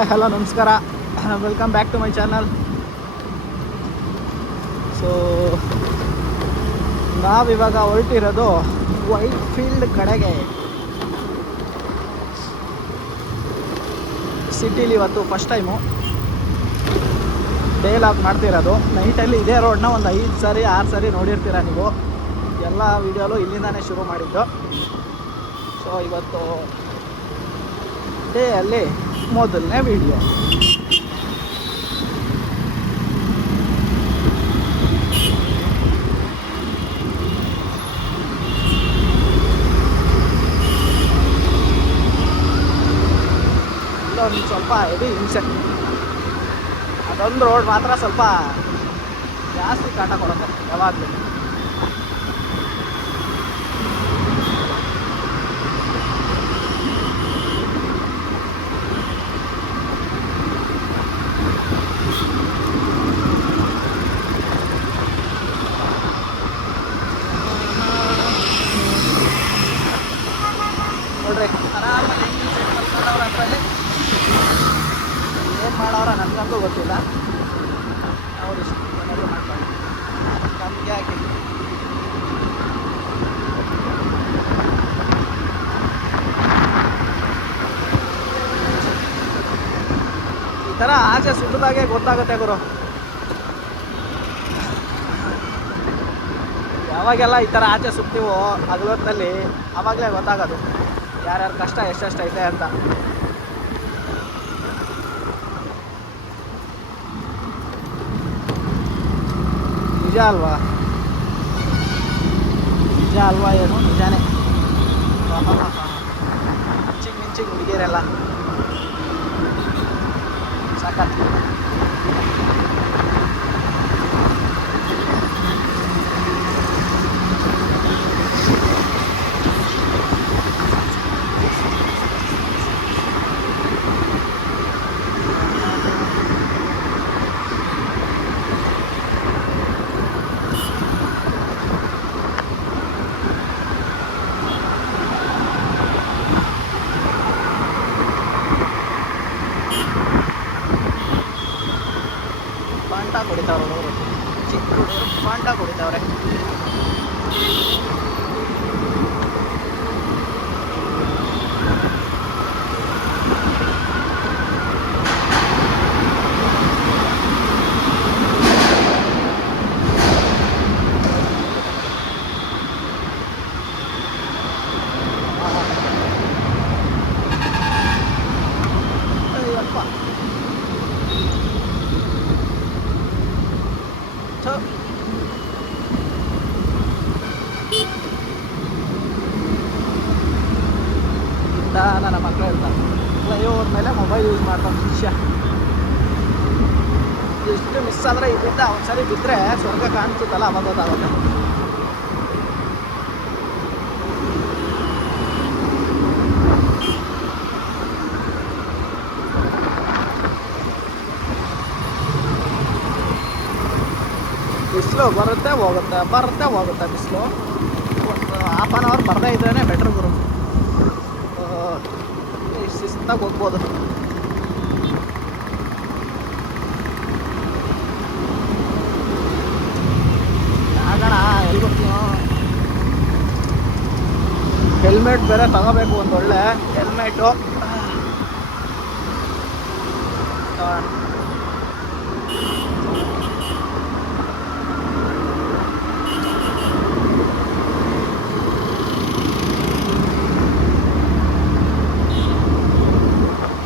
Hi hello ನಮಸ್ಕಾರ, welcome back to my channel. So ನಾವಿವಾಗ ಹೊರಟಿರೋದು ವೈಟ್ ಫೀಲ್ಡ್ ಕಡೆಗೆ. ಸಿಟಿಲಿ ಇವತ್ತು ಫಸ್ಟ್ ಟೈಮು ಡೇ ಲಾಗ್ ಮಾಡ್ತಿರೋದು. ನೈಟಲ್ಲಿ ಇದೇ ರೋಡ್ನ ಒಂದು 5 ಸರಿ 6 ಸರಿ ನೋಡಿರ್ತೀರ ನೀವು. ಎಲ್ಲ ವೀಡಿಯೋಲು ಇಲ್ಲಿಂದಾನೇ ಶುರು ಮಾಡಿದ್ದು. ಸೊ ಇವತ್ತು ಡೇ ಅಲ್ಲಿ ಮೊದಲನೇ ವೀಡಿಯೋ. ಇಲ್ಲೊಂದು ಸ್ವಲ್ಪ ಹೆವಿ ಹಿಂಸೆ. ಅದೊಂದು ರೋಡ್ ಮಾತ್ರ ಸ್ವಲ್ಪ ಜಾಸ್ತಿ ಕಾಟ ಕೊಡುತ್ತೆ ಯಾವಾಗಲೂ. ನೋಡ್ರಿ ಆರಾಮಾಗಿ ಏನು ಮಾಡೋರ ನನಗಂತೂ ಗೊತ್ತಿಲ್ಲ. ಅವ್ರು ಇಷ್ಟು ಮಾಡ್ತಾರೆ ನಮಗೆ ಹಾಕಿ. ಈ ಥರ ಆಚೆ ಸುಟ್ಟದಾಗೆ ಗೊತ್ತಾಗುತ್ತೆ ಗುರು. ಯಾವಾಗೆಲ್ಲ ಈ ಥರ ಆಚೆ ಸುತ್ತೀವೋ ಹಗಲೊತ್ತಲ್ಲಿ ಆವಾಗಲೇ ಗೊತ್ತಾಗೋದು ಯಾರ್ಯಾರ ಕಷ್ಟ ಎಷ್ಟೆಷ್ಟು ಐತೆ ಅಂತ. ನಿಜ ಅಲ್ವಾ? ನಿಜ ಅಲ್ವಾ? ಏನು ನಿಜಾನೇ. ಮಿಂಚಿಗೆ ಹುಡುಗಿಯರೆಲ್ಲ ಸಾಕತ್. ಪಾಂಟ ಕುಡಿತಾವ್ರೆ ಹುಡುಗರು, ಚಿಕ್ಕ ಹುಡುಗರು ಪಾಂಟ ಕುಡಿತಾವ್ರೆ. ಅಯ್ಯಪ್ಪ, ನನ್ನ ಮಕ್ಕಳು ಇರ್ತಾರೆ ಫ್ಲೈಓವರ್ ಮೇಲೆ ಮೊಬೈಲ್ ಯೂಸ್ ಮಾಡ್ತಾರೆ. ವಿಷಯ ಎಷ್ಟು ಮಿಸ್ ಆದರೆ ಇದರಿಂದ ಒಂದ್ಸರಿ ಬಿದ್ದರೆ ಸ್ವರ್ಗ ಕಾಣಿಸುತ್ತಲ್ಲ, ಅವಾಗ ಗೊತ್ತಾಗುತ್ತೆ. ಬಿಸಿಲು ಬರುತ್ತೆ ಹೋಗುತ್ತೆ, ಬರುತ್ತೆ ಹೋಗುತ್ತೆ. ಬಿಸಿಲು ಒಂದು ಹಾಫ್ ಆನ್ ಅವರ್ ಬರದೇ ಇದ್ರೇ ಬೆಟ್ರ್ ಗುರು. ಶಿಸ್ತಾಗಿ ಹೋಗ್ಬೋದು. ಆಗೋಣ ಎಲ್ಲಿ ಬರ್ತೀನೋ. ಹೆಲ್ಮೆಟ್ ಬೇರೆ ತಗೋಬೇಕು, ಒಂದು ಒಳ್ಳೆ ಹೆಲ್ಮೆಟು.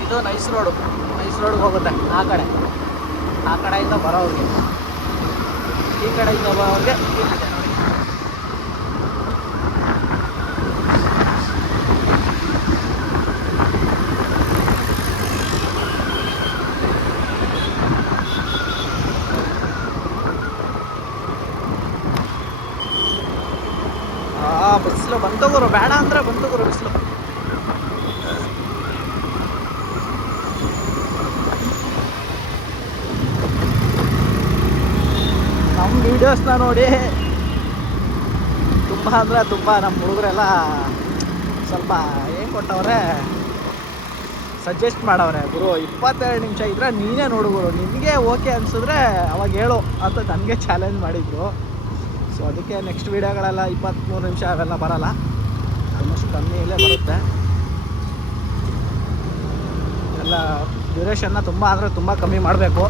ಇದು ನೈಸ್ ರೋಡ್ಗೆ ಹೋಗುತ್ತೆ. ಆ ಕಡೆಯಿಂದ ಬರೋವ್ರಿಗೆ, ಈ ಕಡೆಯಿಂದ ಬರೋವ್ರಿಗೆ ಇರುತ್ತೆ ನೋಡಿ. ಬಿಸಿಲು ಬಂತು ಗುರು, ಬೇಡ ಅಂದರೆ ಬಂತು ಗುರು ಬಿಸಿಲು. ನಮ್ಮ ವೀಡಿಯೋಸ್ನ ನೋಡಿ ತುಂಬ ಅಂದರೆ ತುಂಬ ನಮ್ಮ ಹುಡುಗರೆಲ್ಲ ಸ್ವಲ್ಪ ಏನು ಕೊಟ್ಟವ್ರೆ, ಸಜೆಸ್ಟ್ ಮಾಡವ್ರೆ, ಗುರು 22 ನಿಮಿಷ ಇದ್ರೆ ನೀನೇ ನೋಡು ಗುರು, ನಿನಗೆ ಓಕೆ ಅನಿಸಿದ್ರೆ ಅವಾಗ ಹೇಳು ಅಂತ ನನಗೆ ಚಾಲೆಂಜ್ ಮಾಡಿದ್ರು. ಸೊ ಅದಕ್ಕೆ ನೆಕ್ಸ್ಟ್ ವೀಡಿಯೋಗಳೆಲ್ಲ 23 ನಿಮಿಷ ಅವೆಲ್ಲ ಬರೋಲ್ಲ, ಆಲ್ಮೋಸ್ಟ್ ಕಮ್ಮಿಯಲ್ಲೇ ಬರುತ್ತೆ. ಎಲ್ಲ ಡ್ಯೂರೇಷನ್ನ ತುಂಬ ಅಂದರೆ ತುಂಬ ಕಮ್ಮಿ ಮಾಡಬೇಕು.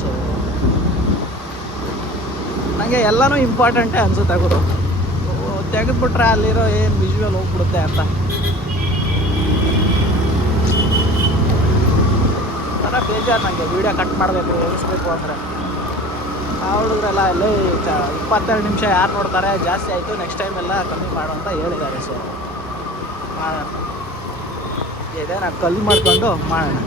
ಸೊ ನನಗೆ ಎಲ್ಲನೂ ಇಂಪಾರ್ಟೆಂಟೇ ಅನಿಸುತ್ತೆ ಗುರು, ತೆಗೆದುಬಿಟ್ರೆ ಅಲ್ಲಿರೋ ಏನು ವಿಜುವಲ್ ಹೋಗ್ಬಿಡುತ್ತೆ ಅಂತ ಥರ ಬೇಜಾರು ನನಗೆ. ವೀಡಿಯೋ ಕಟ್ ಮಾಡಬೇಕು, ಓಡಿಸ್ಬೇಕು ಅಂದರೆ ಆ ಹುಡುಗರೆಲ್ಲ ಅಲ್ಲೇ 22 ನಿಮಿಷ ಯಾರು ನೋಡ್ತಾರೆ, ಜಾಸ್ತಿ ಆಯಿತು, ನೆಕ್ಸ್ಟ್ ಟೈಮ್ ಎಲ್ಲ ಕಮ್ಮಿ ಮಾಡು ಅಂತ ಹೇಳಿದ್ದಾರೆ. ಸೊ ಮಾಡೋಣ, ಇದೆ ನಾನು ಕಲ್ಲು ಮಾಡಿಕೊಂಡು ಮಾಡೋಣ.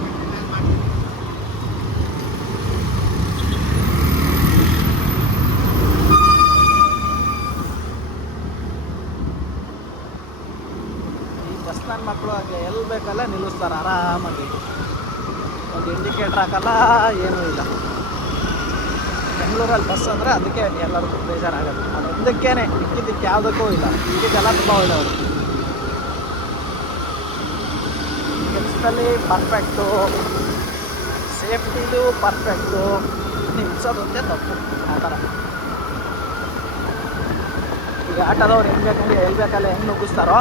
ಈ ಬಸ್ ನನ್ನ ಮಕ್ಕಳು ಹಾಗೆ ಎಲ್ಲಿ ಬೇಕಲ್ಲೇ ನಿಲ್ಲಿಸ್ತಾರೆ ಆರಾಮಾಗಿ, ಒಂದು ಇಂಡಿಕೇಟ್ರ್ ಹಾಕಲ್ಲ, ಏನೂ ಇಲ್ಲ. ಬೆಂಗಳೂರಲ್ಲಿ ಬಸ್ ಅಂದರೆ ಅದಕ್ಕೆ ಎಲ್ಲರಿಗೂ ಬೇಜಾರಾಗೋದು, ಅದೊಂದಕ್ಕೇನೆ, ಮಿಕ್ಕಿದ್ದಕ್ಕೆ ಯಾವುದಕ್ಕೂ ಇಲ್ಲ. ಮಿಕ್ಕಿದ್ದೆಲ್ಲ ತುಂಬ ಒಳ್ಳೆಯವರು, ಕೆಲಸದಲ್ಲಿ ಪರ್ಫೆಕ್ಟು, ಸೇಫ್ಟಿದು ಪರ್ಫೆಕ್ಟು, ನಿಲ್ಸೋದೊಂದೇ ತಪ್ಪು ಆ ಥರ. ಈಗ ಆಟೋದವ್ರು ಹೆಂಗೆ ಬೇಕಂಗೆ ಎಲ್ಲಿ ಬೇಕಲ್ಲೇ ಹೆಂಗೆ ನುಗ್ಗಿಸ್ತಾರೋ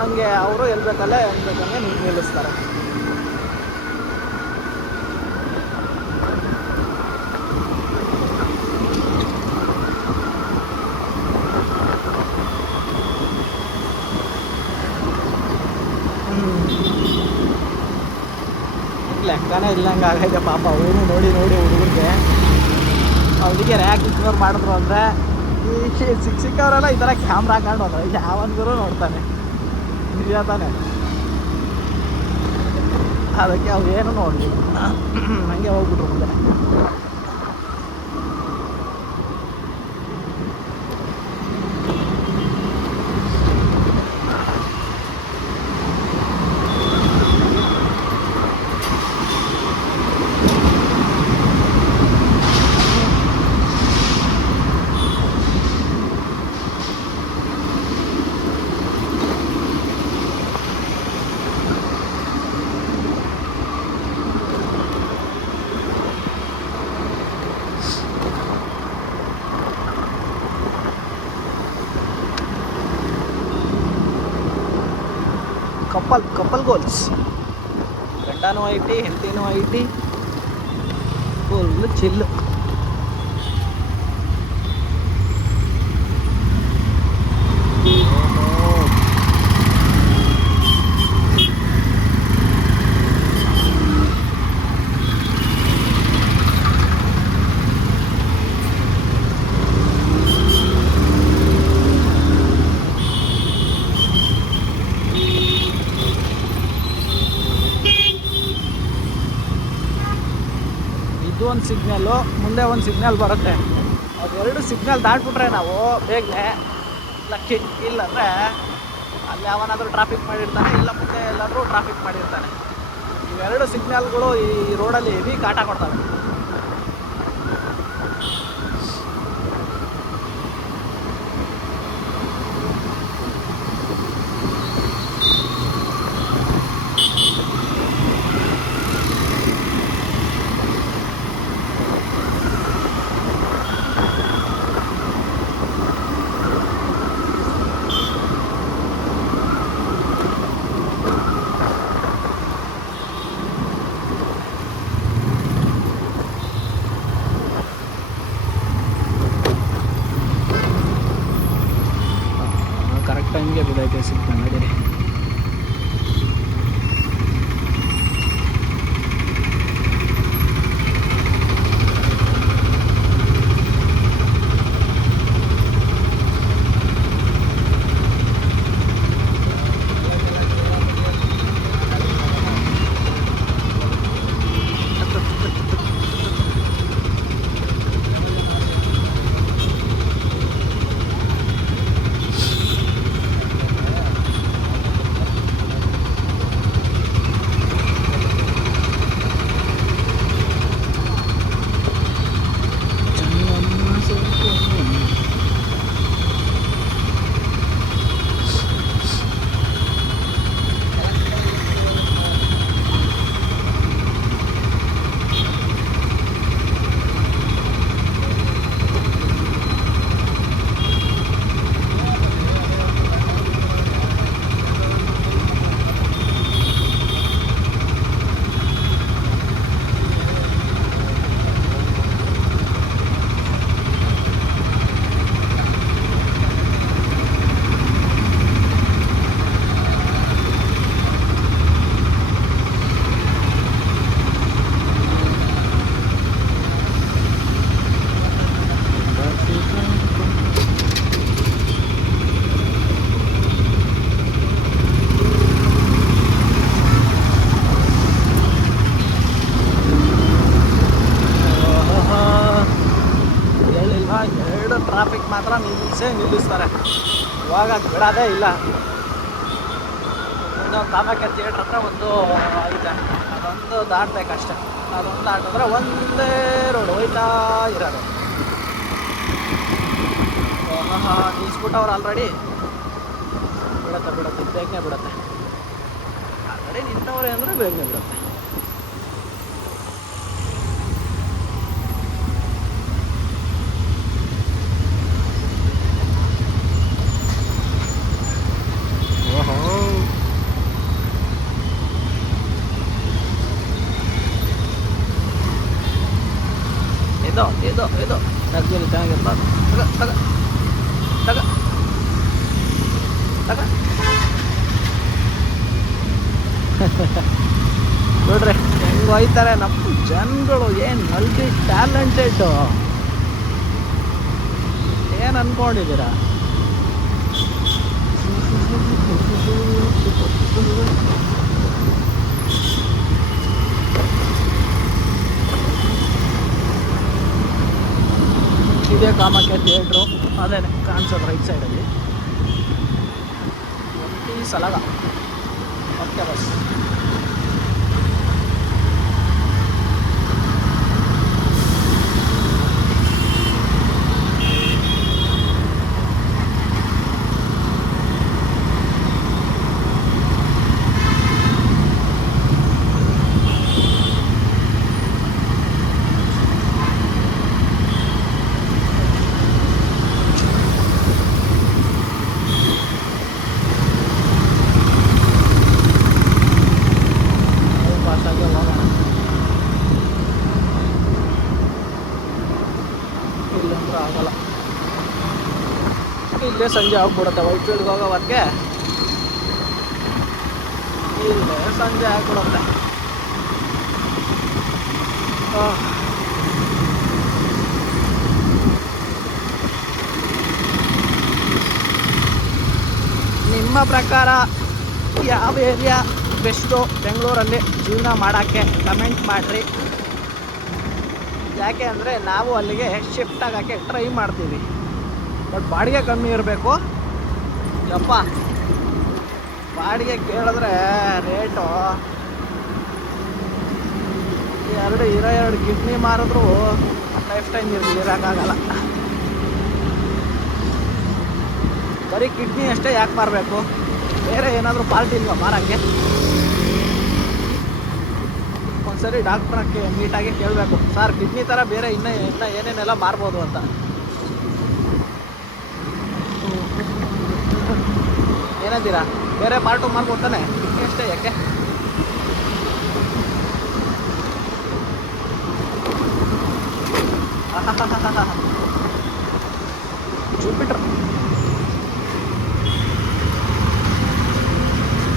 ಹಂಗೆ ಅವರು ಎಲ್ಲಿ ಬೇಕಲ್ಲೇ ಹೆಂಗೆ ಬೇಕಂಗೆ ನಿಲ್ಲಿಸ್ತಾರೆ. ಲೆಕ್ಕನೇ ಇಲ್ಲಂಗೆ ಆಗೈತೆ ಪಾಪ. ಅವನು ನೋಡಿ ಹುಡುಗರಿಗೆ ಹುಡುಗಿಯರು ಯಾಕೆ ಇಗ್ನೋರ್ ಮಾಡಿದ್ರು ಅಂದರೆ, ಈ ಸಿಕ್ಕವರೆಲ್ಲ ಈ ಥರ ಕ್ಯಾಮ್ರಾ ಹಾಕೊಂಡು ಹೋದ್ರೆ ಯಾವನ್ಗೂ ನೋಡ್ತಾನೆ, ನಿಜ ತಾನೆ. ಅದಕ್ಕೆ ಅವ್ರು ಏನು ನೋಡಲಿ, ಹಂಗೆ ಹೋಗ್ಬಿಟ್ರು ಮುಂದೆ. ಕಪಲ್ ಗೋಲ್ಸ್, ಗಂಡನೂ ಐಟಿ, ಹೆಂಡತಿನೂ ಐಟಿ, ಫುಲ್ ಚಿಲ್ಲು. ಒಂದು ಸಿಗ್ನಲ್ಲು, ಮುಂದೆ ಒಂದು ಸಿಗ್ನಲ್ ಬರುತ್ತೆ, ಅದೆರಡು ಸಿಗ್ನಲ್ ದಾಟ್ಬಿಟ್ರೆ ನಾವು ಬೇಗನೆ ಲಕ್ಕಿ. ಇಲ್ಲಾಂದರೆ ಅಲ್ಲಿ ಯಾವನಾದರೂ ಟ್ರಾಫಿಕ್ ಮಾಡಿರ್ತಾನೆ, ಇಲ್ಲ ಮುಂದೆ ಎಲ್ಲಾದರೂ ಟ್ರಾಫಿಕ್ ಮಾಡಿರ್ತಾನೆ. ಇವೆರಡು ಸಿಗ್ನಲ್ಗಳು ಈ ರೋಡಲ್ಲಿ ಹೆವಿ ಕಾಟ ಕೊಡ್ತವೆ. ಕರೆಕ್ಟ್ ಟೈಮ್ಗೆ ಬಿದ್ದೈತೆ ಸಿಗ್ತಾನೆ ನಡೀರಿ. ಮಾತ್ರ ನಿಲ್ಲಿಸ್ತಾರೆ, ಇವಾಗ ಬಿಡೋದೇ ಇಲ್ಲ. ಇನ್ನು ಕಾಮಾಖ್ಯ ಥಿಯೇಟ್ರ್ ಹತ್ರ ಒಂದು ಐತೆ, ಅದೊಂದು ದಾಟಬೇಕಷ್ಟೆ. ಅದೊಂದು ದಾಟಿದ್ರೆ ಒಂದೇ ರೋಡ್ ಹೋಯ್ತಾ ಇರೋದು. ನಿಲ್ಸ್ಬಿಟ್ಟವ್ರು ಆಲ್ರೆಡಿ. ಬಿಡುತ್ತೆ ಬೇಗನೆ ಬಿಡುತ್ತೆ. ಆಲ್ರೆಡಿ ನಿಂತವ್ರೆ ಅಂದರೆ ಬೇಗನೆ ಬಿಡುತ್ತೆ. ಇದು ಅರ್ಜುನ್ ಚೆನ್ನಾಗಿರ್ಬಾರ್ದು. ತಗ ನೋಡ್ರಿ ಹೆಂಗೆ ಹೋಯ್ತಾರೆ ನಮ್ಮ ಜನಗಳು. ಏನು ಮಲ್ಟಿ ಟ್ಯಾಲೆಂಟೆಡ್, ಏನು ಅನ್ಕೊಂಡಿದ್ದೀರಾ? ಇದೇ ಕಾಮಾಖ್ಯ ಥಿಯೇಟ್ರು, ಅದೇನೆ ಕಾಣಿಸೋದು ರೈಟ್ ಸೈಡಲ್ಲಿ. ಈ ಸಲಾಗ ಓಕೆ ಬಸ್. ಆಗಲ್ಲ, ಇಲ್ಲೇ ಸಂಜೆ ಆಗ್ಬಿಡುತ್ತೆ. ವೈಟ್ಫೀಲ್ಡ್ಗೆ ಹೋಗೋವರೆಗೆ ಇಲ್ಲೇ ಸಂಜೆ ಆಗ್ಬಿಡುತ್ತೆ. ನಿಮ್ಮ ಪ್ರಕಾರ ಯಾವ ಏರಿಯಾ ಬೆಸ್ಟು ಬೆಂಗಳೂರಲ್ಲಿ ಜೀವನ ಮಾಡೋಕ್ಕೆ ಕಮೆಂಟ್ ಮಾಡಿರಿ. ಯಾಕೆ ಅಂದರೆ ನಾವು ಅಲ್ಲಿಗೆ ಶಿಫ್ಟ್ ಆಗೋಕ್ಕೆ ಟ್ರೈ ಮಾಡ್ತೀವಿ. ಬಟ್ ಬಾಡಿಗೆ ಕಮ್ಮಿ ಇರಬೇಕು. ಯಪ್ಪ ಬಾಡಿಗೆ ಕೇಳಿದ್ರೆ ರೇಟು ಎರಡು ಕಿಡ್ನಿ ಮಾರಿದ್ರು ಲೈಫ್ ಟೈಮ್ ಇರೋಕ್ಕಾಗಲ್ಲ. ಬರೀ ಕಿಡ್ನಿ ಅಷ್ಟೇ ಯಾಕೆ ಮಾರಬೇಕು? ಬೇರೆ ಏನಾದರೂ ಪಾರ್ಟಿ ಇಲ್ವಾ ಮಾರೋಕ್ಕೆ? ಒಂದ್ಸರಿ ಡಾಕ್ಟ್ರಕ್ಕೆ ನೀಟಾಗಿ ಕೇಳಬೇಕು, ಸರ್ ಕಿಡ್ನಿ ಥರ ಬೇರೆ ಇನ್ನೂ ಏನೇನೆಲ್ಲ ಮಾರ್ಬೋದು ಅಂತ. ಏನಂತೀರಾ? ಬೇರೆ ಪಾರ್ಟು ಮಾರ್ಬೋತಾನೆ, ಕಿಡ್ನಿ ಅಷ್ಟೇ ಯಾಕೆ?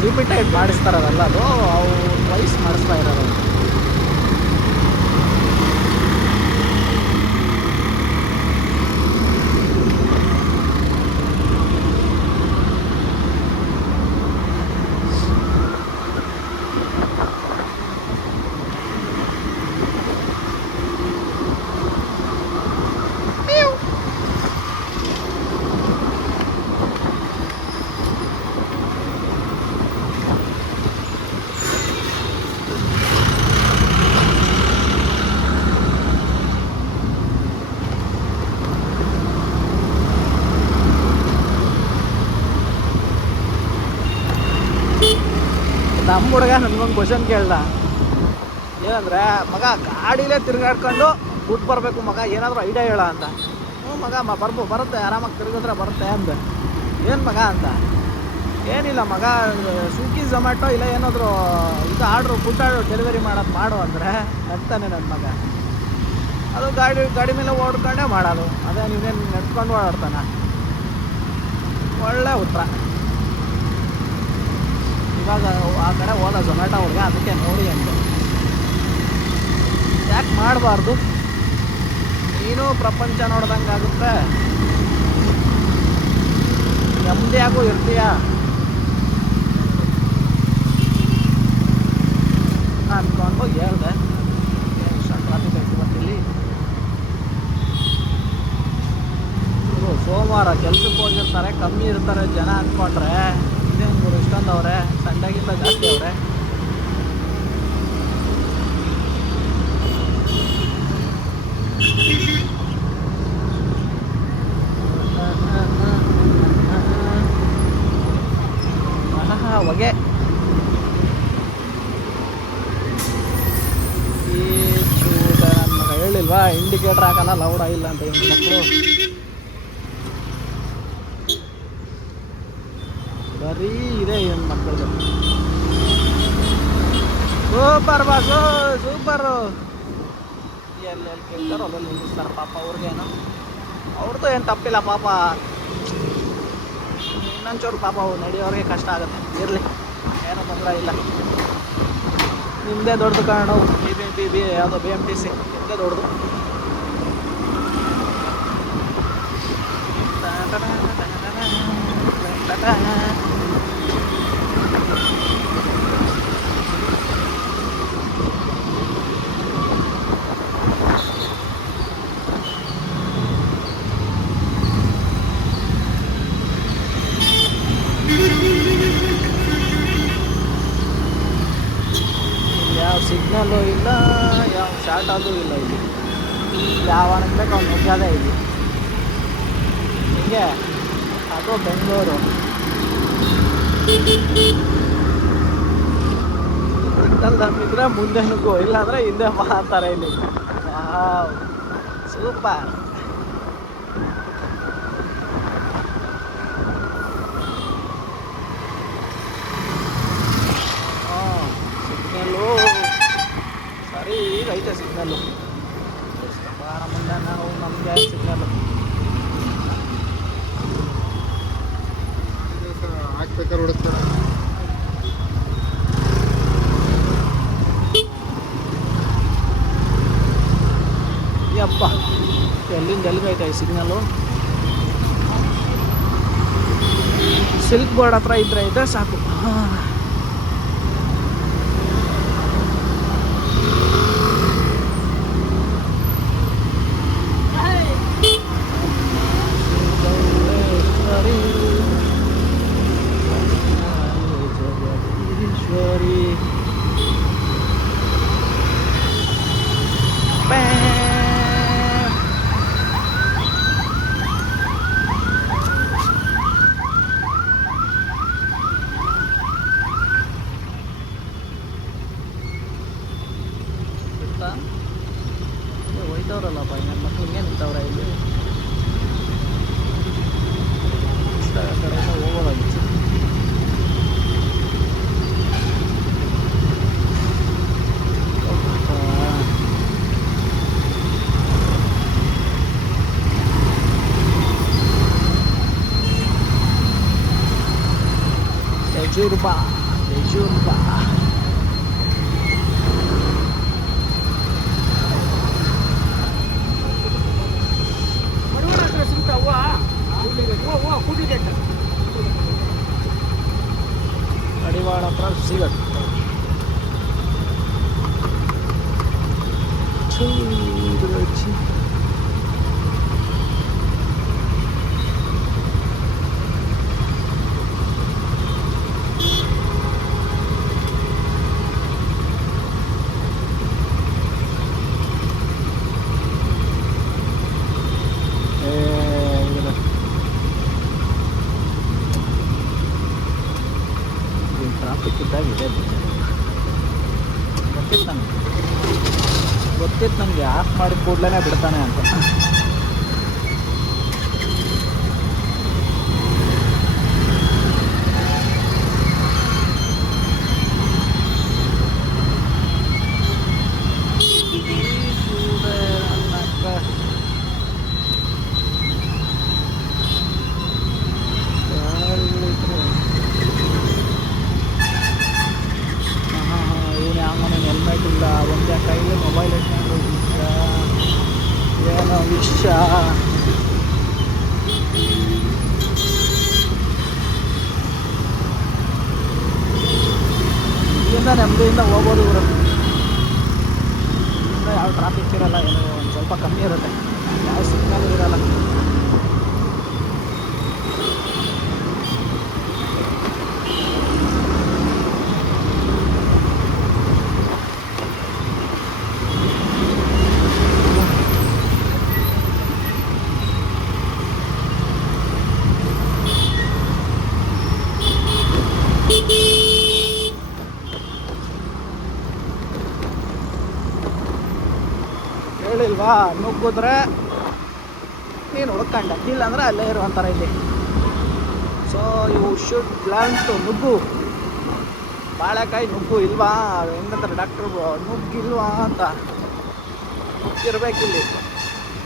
ಜೂಪಿಟರ್ ಮಾಡಿಸ್ತಾರಲ್ಲ, ಅದು ಅವು ವಯಸ್ಸು ಮಾಡಿಸ್ತಾ ಇರೋದು. ನಮ್ಮ ಹುಡುಗ ನನಗೊಂದು ಕ್ವಶನ್ ಕೇಳ್ದ, ಏನಂದರೆ ಮಗ ಗಾಡಿಲೇ ತಿರುಗಾಡ್ಕೊಂಡು ಬಿಟ್ಟು ಬರಬೇಕು ಮಗ, ಏನಾದರೂ ಐಡಿಯಾ ಹೇಳ ಅಂತ. ಹ್ಞೂ ಮಗ ಬರುತ್ತೆ ಆರಾಮಾಗಿ ತಿರುಗಿದ್ರೆ ಬರುತ್ತೆ ಅಂದೆ. ಏನು ಮಗ ಅಂತ. ಏನಿಲ್ಲ ಮಗ, ಸ್ವಿಗ್ಗಿ ಝೊಮ್ಯಾಟೊ ಇಲ್ಲ ಏನಾದರೂ ಇದು ಫುಡ್ ಆರ್ಡ್ರ್ ಡೆಲಿವರಿ ಮಾಡು ಅಂದರೆ ನಗ್ತಾನೆ ನನ್ನ ಮಗ. ಅದು ಗಾಡಿ ಮೇಲೆ ಓಡ್ಕೊಂಡೇ ಮಾಡೋದು, ಅದೇ ನೀವೇನು ನಡ್ಕೊಂಡು ಓಡಾಡ್ತಾನೆ. ಒಳ್ಳೆ ಉತ್ತರ. ಇವಾಗ ಆ ಕಡೆ ಹೋದ ಝೊಮ್ಯಾಟೊ ಹುಡುಗ, ಅದಕ್ಕೆ ನೋಡಿ ಅಂತ. ಯಾಕೆ ಮಾಡಬಾರ್ದು? ನೀನು ಪ್ರಪಂಚ ನೋಡ್ದಂಗೆ ಆಗುತ್ತೆ, ನೆಮ್ಮದಿಯಾಗೂ ಇರ್ತೀಯ ಅಂದ್ಕೊಂಡು ಹೇಳ್ದೆ. ಟ್ರಾಫಿಕ್ ಆಯ್ತು ಗೊತ್ತಿಲ್ಲಿ. ಇರ್ತಾರೆ, ಕಮ್ಮಿ ಇರ್ತಾರೆ ಜನ ಅಂದ್ಕೊಂಡ್ರೆ ಇದೇನು ಗುರು ಇಷ್ಟೊಂದು ಅವರೇ, ಸಂಡೆಗಿಂತ ಜಾಸ್ತಿ ಅವರೇ. ಹೊಗೆ ಈ ಚೂಟ ನನ್ನ ಹೇಳಿಲ್ವಾ, ಇಂಡಿಕೇಟ್ರ್ ಹಾಕಲ್ಲ ಲೌಡ ಇಲ್ಲ ಅಂತ ಮಕ್ಕಳು. ಬರೀ ಇದೆ ಏನು ಮಕ್ಕಳು. Super boss, super. ಎಲ್ಲೆಲ್ಲಿ ಕೇಳ್ತಾರೋ ಅಲ್ಲಲ್ಲಿ ನಿಲ್ಲಿಸ್ತಾರೆ ಪಾಪ. ಅವ್ರಿಗೇನು, ಅವ್ರದ್ದು ಏನು ತಪ್ಪಿಲ್ಲ ಪಾಪ. ಇನ್ನೊಂಚೂರು ಪಾಪ ನಡೆಯೋರಿಗೆ ಕಷ್ಟ ಆಗುತ್ತೆ. ಇರಲಿ, ಏನೂ ತೊಂದರೆ ಇಲ್ಲ. ನಿಮ್ಮದೇ ದೊಡ್ಡದು ಕಾರಣ ಬಿ ಯಾವುದೋ BMTC ನಿಮ್ಮದೇ ದೊಡ್ಡದು. ಯಾವ ಸಿಗ್ನಲ್ಲು ಇಲ್ಲ, ಯಾವ ಶಾರ್ಟ್ ಆದರೂ ಇಲ್ಲ ಇಲ್ಲಿ. ಯಾವ ಬೇಕು ಅವ್ನು ನುಗ್ಗದೇ ಇಲ್ಲಿ. ಹೀಗೆ ಅದು ಬೆಂಗಳೂರು. ಸಿಗ್ನಲ್ ನಂಬಿದ್ರೆ ಮುಂದೆ ನುಗ್ಗು, ಇಲ್ಲಾಂದರೆ ಹಿಂದೆ ಮಾಡ್ತಾರೆ ಇಲ್ಲಿ. Wow, super. ಸಿಗ್ನಲ್ಲು ಸರಿ ಈಗ ಐತೆ ಸಿಗ್ನಲ್ಲು. ಬಾರ ಮುಂದೆ ನಾವು ನಮಗೆ ಸಿಗ್ನಲ್ಲು ಹಾಕ್ಬೇಕಾದ್ರೆ ಹೊಡಿಸ್ತಾರೆ. ಯಪ್ಪ, ಎಲ್ಲಿಂದ ಎಲ್ಲಿಗೈತೆ ಈ ಸಿಗ್ನಲ್ಲು. ಸಿಲ್ಕ್ ಬೋರ್ಡ್ ಹತ್ರ ಇದ್ರೆ ಸಾಕು. ಹೋಯ್ತವ್ರಲ್ಲಪ್ಪ ನನ್ನ ಮಕ್ಳು ಹಿಂಗೆ ನಿಂತವ್ರ ಇಲ್ಲಿ. ಇಷ್ಟ ಕಡೆಯಿಂದ ಹೋಗೋದಾಗಿತ್ತು. Tejurba. ಅಡಿವಾಳ ಹತ್ರ ಸಿಗತ್ತೆ. ಟ್ರಾಫಿಕ್ ಇದ್ದಾಗಿದೆ. ಗೊತ್ತಿತ್ತು ನನಗೆ ಆಫ್ ಮಾಡಿದ ಕೂಡಲೇ ಬಿಡ್ತಾನೆ ಅಂತ. ಹೆಲ್ಮೆಟ್ ಇಲ್ಲ, ಒಂದೇ ಕೈಲಿ ಮೊಬೈಲ್ ಇಟ್ಕೊಂಡು ಏನೋ ವಿಷ. ಇಲ್ಲಿಂದ ನೆಮ್ಮದಿಯಿಂದ ಹೋಗ್ಬೋದು ಇವರು. ಇಲ್ಲಿಂದ ಯಾವ ಟ್ರಾಫಿಕ್ ಇರಲ್ಲ, ಏನೋ ಒಂದು ಸ್ವಲ್ಪ ಕಮ್ಮಿ ಇರುತ್ತೆ, ಯಾವ ಸಿಗ್ನಲ್ ಇರಲ್ಲ. ನುಗ್ಗಿದ್ರೆ ನೀನು ಹುಡ್ಕಂಡ, ಇಲ್ಲಾಂದ್ರೆ ಅಲ್ಲೇ ಇರುವಂತಾರೆ ಇಲ್ಲಿ. So you should learn to ನುಗ್ಗು. ಬಾಳೆಕಾಯಿ ನುಗ್ಗು ಇಲ್ವಾ, ಹೆಂಗಂತಾರೆ ಡಾಕ್ಟ್ರು, ನುಗ್ಗಿಲ್ವಾ ಅಂತ. ನುಗ್ಗಿರ್ಬೇಕಿಲ್ಲಿ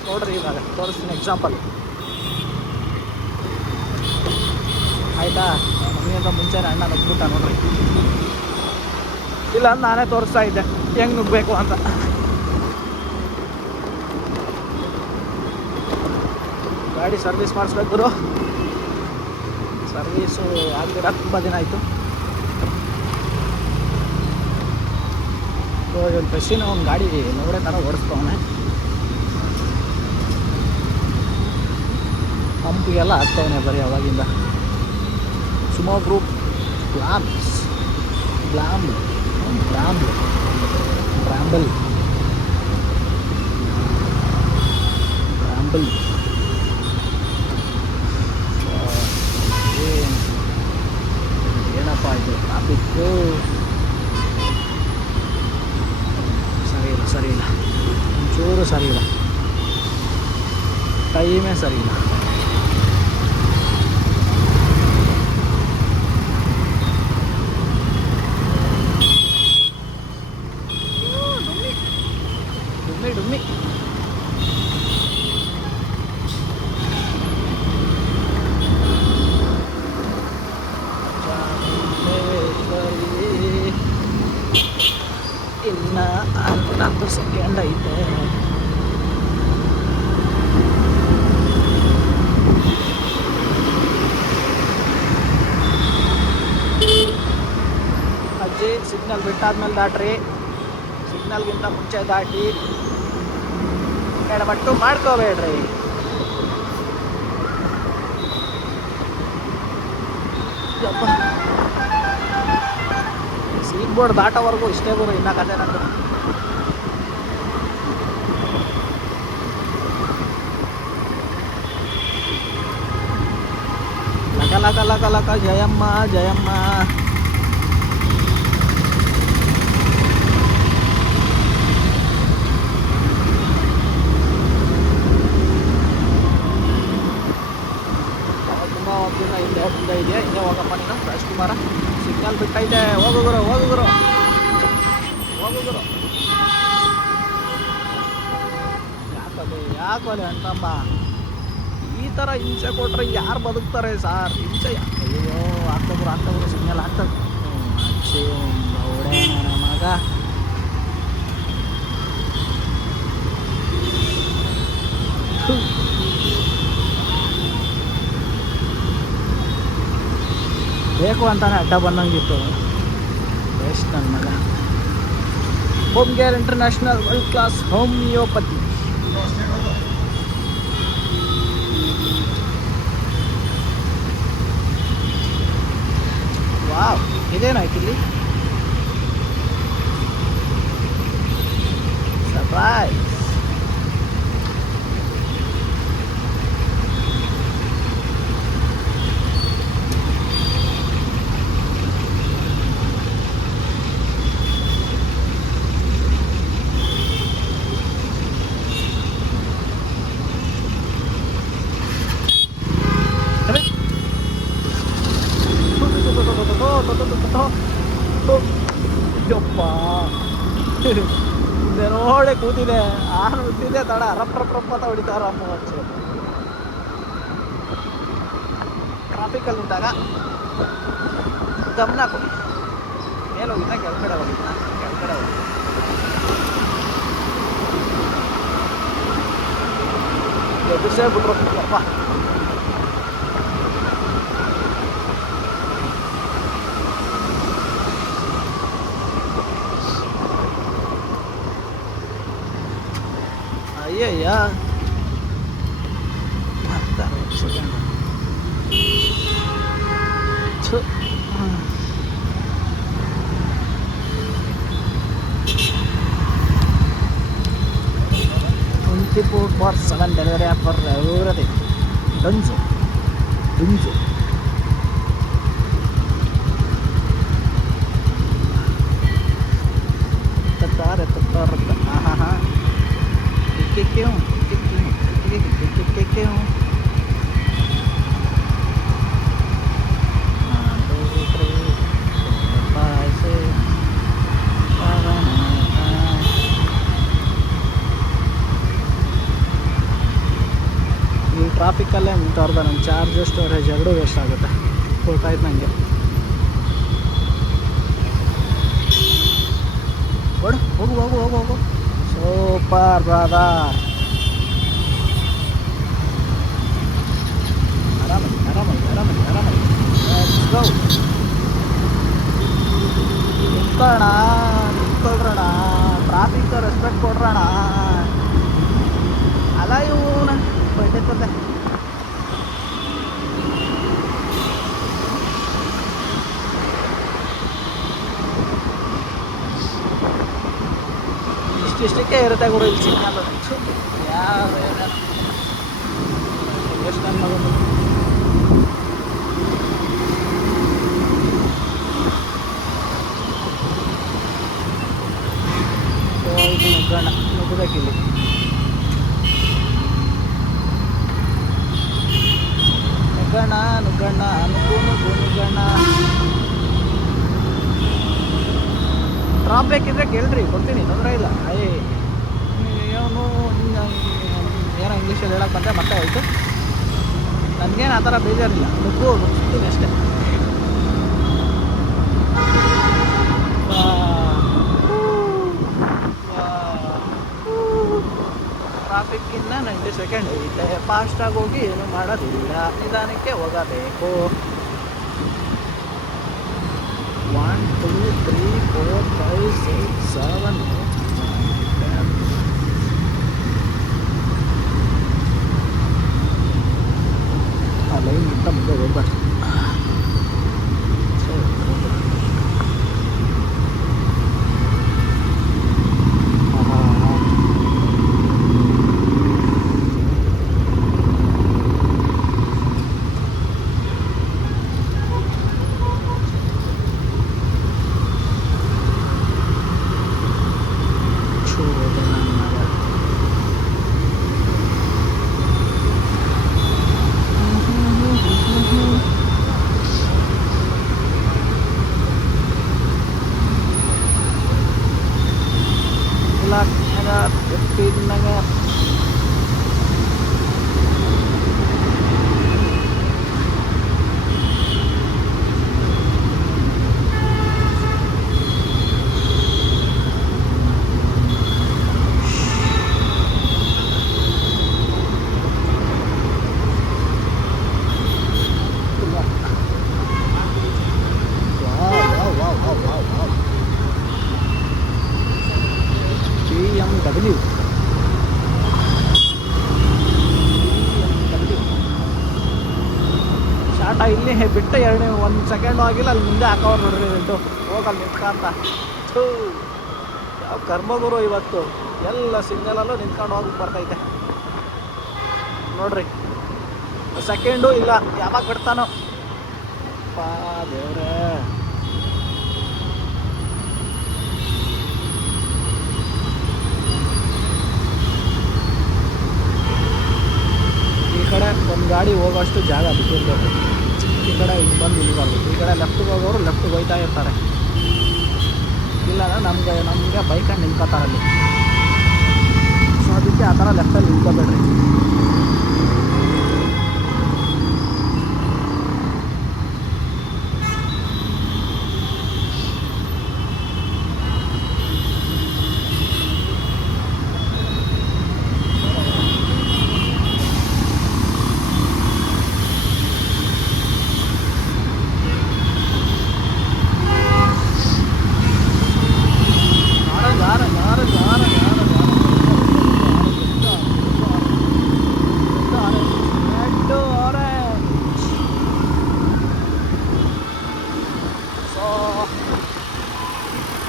ನೋಡ್ರಿ. ಇವಾಗ ತೋರಿಸ್ತೀನಿ ಎಕ್ಸಾಂಪಲ್ ಆಯಿತಾ. ನಮಗಿಂತ ಮುಂಚೆನೇ ಅಣ್ಣ ನುಗ್ಬಿಟ್ಟ ನೋಡ್ರಿ. ಇಲ್ಲ ನಾನೇ ತೋರಿಸ್ತಾ ಇದ್ದೆ ಹೆಂಗೆ ನುಗ್ಗಬೇಕು ಅಂತ. ಗಾಡಿ ಸರ್ವಿಸ್ ಮಾಡಿಸ್ಬೇಕು ಗುರು. ಸರ್ವೀಸು ಆಗದಿರ ತುಂಬ ದಿನ ಆಯಿತು. ಸೊ ಇವತ್ತು ಬಸ್ಸಿನ ಒಂದು ಗಾಡಿ ನೋಡೇ ಥರ ಓಡಿಸ್ತಾವನೆ. ಹಂಪಿಗೆಲ್ಲ ಆಗ್ತಾವನೆ ಬರೀ ಅವಾಗಿಂದ. ಸುಮೋ ಗ್ರೂಪ್ ಬ್ರಾಂಬಲ್ ಏನಪ್ಪ ಇದು ಟ್ರಾಫಿಕ್ಕು ಸರಿ ಇಲ್ಲ, ಒಂಚೂರು ಸರಿ ಇಲ್ಲ, ಟೈಮೇ ಸರಿ ಇಲ್ಲ. ಡುಮ್ಮಿ ಇನ್ನ 10 ಸೆಕೆಂಡ್ ಐತೆ. ಅಜ್ಜಿ ಸಿಗ್ನಲ್ ಬಿಟ್ಟಾದ್ಮೇಲೆ ದಾಟ್ರಿ. ಸಿಗ್ನಲ್ಗಿಂತ ಮುಂಚೆ ದಾಟಿ ಎಡಬಟ್ಟು ಮಾಡ್ಕೋಬೇಡ್ರಿ. ಸೀಟ್ ಬೋರ್ಡ್ ದಾಟೋವರೆಗೂ ಇಷ್ಟೇ ಗುರು, ಇನ್ನ ಕತೆ ನಂದು. ಲಕ ಜಯಮ್ಮ ದಿನ ಹಿಂದೆ ಮುಂದೆ ಇದೆಯಾ, ಹಿಂಗೆ ಹೋಗಪ್ಪ ನೀನು ರಾಜ್ಕುಮಾರ. ಸಿಗ್ನಲ್ ಬಿಟ್ಟೈತೆ, ಹೋಗು ಗುರು. ಯಾಕಲೆ ಅಂತಮ್ಮ ಈ ಥರ ಹಿಂಸೆ ಕೊಟ್ರೆ ಯಾರು ಬದುಕ್ತಾರೆ ಸಾರ್? ಹಿಂಸೆ ಅಯ್ಯೋ ಆಗ್ತಬ್ರು ಸಿಗ್ನಲ್ ಆಗ್ತದೆ. ಅವಡೇ ನನ್ನ ಮಗ. ಬೇಕು ಅಂತಾನೆ ಅಡ್ಡ ಬಂದಂಗಿತ್ತು. ವೇಸ್ಟ್ ನನ್ನ ಮಗ. Home care international world class homeopathy. Wow, ಇದೇನಾಯ್ತು ಇಲ್ಲಿ? ಸರ್ಪ್ರೈಸ್. ಯಪ್ಪ ನೋಡೆ ಕೂತಿದೆ, ಆರು ಬಿಟ್ಟಿದೆ ತಡ ರಪ್ಪ ಅಂತ ಹೊಡಿತಾರ ಅಮ್ಮ ಹಚ್ಚು. ಟ್ರಾಫಿಕಲ್ಲಿ ನಿಂತಾಗ ಗಮನ ಕೊಡಿ. ಮೇಲೋಗಿದ್ದ ಕೆಳಗಡೆ ಹೋಗಿದ್ದ, ಕೆಳಗಡೆ ಹೋಗಿ ಎದುರಿಸೇ ಬಿಟ್ರು ಅಪ್ಪ. ಅಯ್ಯಯ್ಯ for 7 delivery for everything. Dunzo. क्यों क्यों ಈ ಟ್ರಾಫಿಕಲ್ಲೇ ನಿಂತವ್ರದ ನಮ್ಮ ಚಾರ್ಜ್ ಸ್ಟೋರೇಜ್ ಎರಡೂ ವೇಸ್ಟ್ ಆಗುತ್ತೆ ಗೊತ್ತಾಯ್ತು ನನಗೆ. ಓಡು ಹೋಗು ಹೋಗು ಹೋಗು ಹೋಗು ಸೂಪರ್ ಬ್ರದರ್. ಆರಾಮಲ್ಲಿ ಆರಾಮಲ್ಲಿ ಆರಾಮಲ್ಲಿ ಆರಾಮಲ್ಲಿ ಲೆಟ್ಸ್ ಗೋ. ನಿಂತ್ಕೊಳ್ಳೋಣ ನಿಂತ್ಕೊಳ್ರೋಣ, ಟ್ರಾಫಿಕ್ ರೆಸ್ಪೆಕ್ಟ್ ಕೊಡ್ರೋಣ. ಅಲ್ಲ ಇವನ ಬಡ್ಡೆತ್ತದೆ ಇಷ್ಟಿಷ್ಟಕ್ಕೆ ಇರುತ್ತೆ ಗುರು ಇಲ್ಲಿ ಸಿಗ್ನಲ್. ಯಾರು ಎಷ್ಟು ನನ್ನ ಮಗನು ನುಗ್ಗೋಣ, ನುಗ್ಗಬೇಕಿಲ್ಲಿ. ನುಗ್ಗೋಣ ನುಗ್ಗೋಣ ನುಗ್ಗು ನುಗ್ಗು ನುಗ್ಗೋಣ. ಡ್ರಾಪ್ ಬೇಕಿದ್ರೆ ಕೇಳ್ರಿ, ಕೊಡ್ತೀನಿ, ತೊಂದರೆ ಇಲ್ಲ. ಏನೋ ಇಂಗ್ಲೀಷಲ್ಲಿ ಹೇಳಕ್ಕೆ ಬಂದೆ ಮತ್ತೆ ಆಯಿತು. ನನಗೇನು ಆ ಥರ ಬೇಜಾರಿಲ್ಲ, ನುಗ್ಗು ನುಗ್ತೀನಿ ಅಷ್ಟೇ. ಟ್ರಾಫಿಕ್ಕಿಂದ 90 ಸೆಕೆಂಡ್ ಐತೆ, ಫಾಸ್ಟಾಗಿ ಹೋಗಿ ಏನು ಮಾಡೋದಿಲ್ಲ, ನಿಧಾನಕ್ಕೆ ಹೋಗಬೇಕು. 1 2 3 4 5 6 7 8 9 10. ಆ ಲೈನ್ ಇಂದ ಮುಂದೆ ಹೋಗ್ಬಾರ್ದು. Pinangat BMW. ಶಾರ್ಟ ಇಲ್ಲಿ ಬಿಟ್ಟು 1 ಸೆಕೆಂಡು ಆಗಿಲ್ಲ, ಅಲ್ಲಿ ಮುಂದೆ ಹಾಕೋರು ನೋಡ್ರಿ ರೆಡ್ಡು ಹೋಗಲ್ಲಿ ನಿಂತ್ಕೊಂತ. ಯಾವ ಕರ್ಮಗುರು ಇವತ್ತು, ಎಲ್ಲ ಸಿಗ್ನಲಲ್ಲೂ ನಿಂತ್ಕೊಂಡು ಹೋಗಿ ಬರ್ತೈತೆ ನೋಡ್ರಿ. ಸೆಕೆಂಡು ಇಲ್ಲ, ಯಾವಾಗ ಬಿಡ್ತಾನೋ ಪಾ ದೇವ್ರೆ. ಈ ಕಡೆ ಒಂದು ಗಾಡಿ ಹೋಗೋಷ್ಟು ಜಾಗ ಬಿಟ್ಟಿರ್ಬೇಕು, ಈ ಕಡೆ ಇಲ್ಲಿ ಬಂದು ಇಲ್ಬಾರ್ದು. ಈ ಕಡೆ ಲೆಫ್ಟಿಗೆ ಹೋಗೋರು ಲೆಫ್ಟಿಗೆ ಹೋಗ್ತಾ ಇರ್ತಾರೆ, ಇಲ್ಲಾಂದ್ರೆ ನಮಗೆ ಬೈಕಂಡು ನಿಂತ್ಕೋತಾರೆ ಅಲ್ಲಿ. ಸೊ ಅದಕ್ಕೆ ಆ ಥರ ಲೆಫ್ಟಲ್ಲಿ ನಿಂತ್ಕೋಬೇಡ್ರಿ.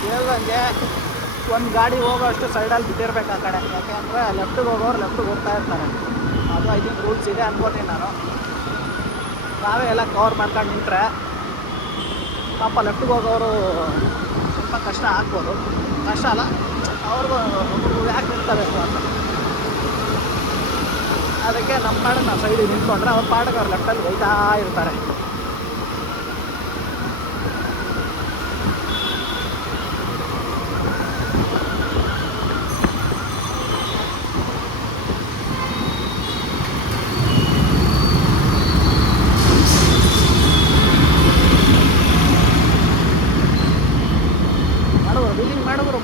ಹೇಳ್ದಂಗೆ ಒಂದು ಗಾಡಿ ಹೋಗೋಷ್ಟು ಸೈಡಲ್ಲಿ ಬಿಟ್ಟಿರ್ಬೇಕು ಆ ಕಡೆ, ಯಾಕೆಂದರೆ ಲೆಫ್ಟಿಗೆ ಹೋಗೋರು ಲೆಫ್ಟಿಗೆ ಹೋಗ್ತಾ ಇರ್ತಾರೆ. ಅದು ಐ ಥಿಂಕ್ ರೂಲ್ಸ್ ಇದೆ ಅನ್ಕೋತೀನಿ ನಾನು. ನಾವೇ ಎಲ್ಲ ಕವರ್ ಮಾಡ್ಕೊಂಡು ನಿಂತರೆ ಪಾಪ ಲೆಫ್ಟಿಗೆ ಹೋಗೋರು ಸ್ವಲ್ಪ ಕಷ್ಟ ಆಗ್ಬೋದು. ಕಷ್ಟ ಅಲ್ಲ, ಅವ್ರಿಗೂ ಯಾಕೆ ನಿಲ್ತಬೇಕು ಅಂತ. ಅದಕ್ಕೆ ನಮ್ಮ ಪಾಡಿಗೆ ನಾವು ಸೈಡಿಗೆ ನಿಂತ್ಕೊಂಡ್ರೆ ಅವ್ರ ಪಾಡಿಗೆ ಅವ್ರ ಲೆಫ್ಟಲ್ಲಿ ಒಯ್ತಾ ಇರ್ತಾರೆ.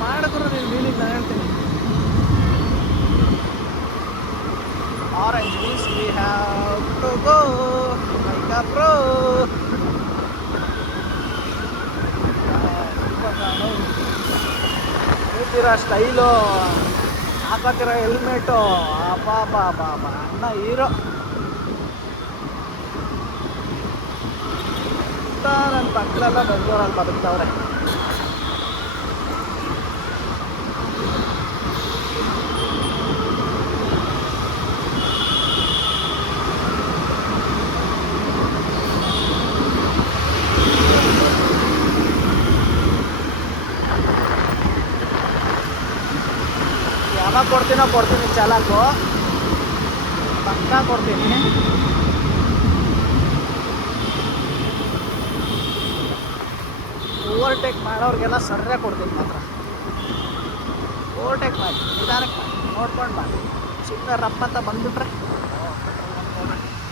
ಮಾಡಿದ್ರು ನೀನು ವೀಲಿಂಗ್ ನಾನು ಹೇಳ್ತೀನಿ. Orange means we have to go like a pro. ಹೇಳ್ತೀರಾ ಸ್ಟೈಲು, ಹಾಕೋತಿರೋ ಹೆಲ್ಮೆಟು, ಬಾ ಅಣ್ಣ ಹೀರೋ. ನನ್ನ ಮಕ್ಕಳೆಲ್ಲ ಬೆಂಗಳೂರಲ್ಲಿ ಬದುಕ್ತವ್ರೆ. ಯಾವಾಗ ಕೊಡ್ತೀನಿ ಚಾಲಕು, ಪಕ್ಕ ಕೊಡ್ತೀನಿ. ಓವರ್ಟೇಕ್ ಮಾಡೋರಿಗೆಲ್ಲ ಸರಿಯಾಗಿ ಕೊಡ್ತೀನಿ ಮಾತ್ರ. ಓವರ್ಟೇಕ್ ಮಾಡಿ ನಿಧಾನಕ್ಕೆ ಮಾಡಿ ನೋಡ್ಕೊಂಡು ಮಾಡಿ, ಸುಮ್ಮನೆ ರಪ್ಪಂತ ಬಂದುಬಿಟ್ರೆ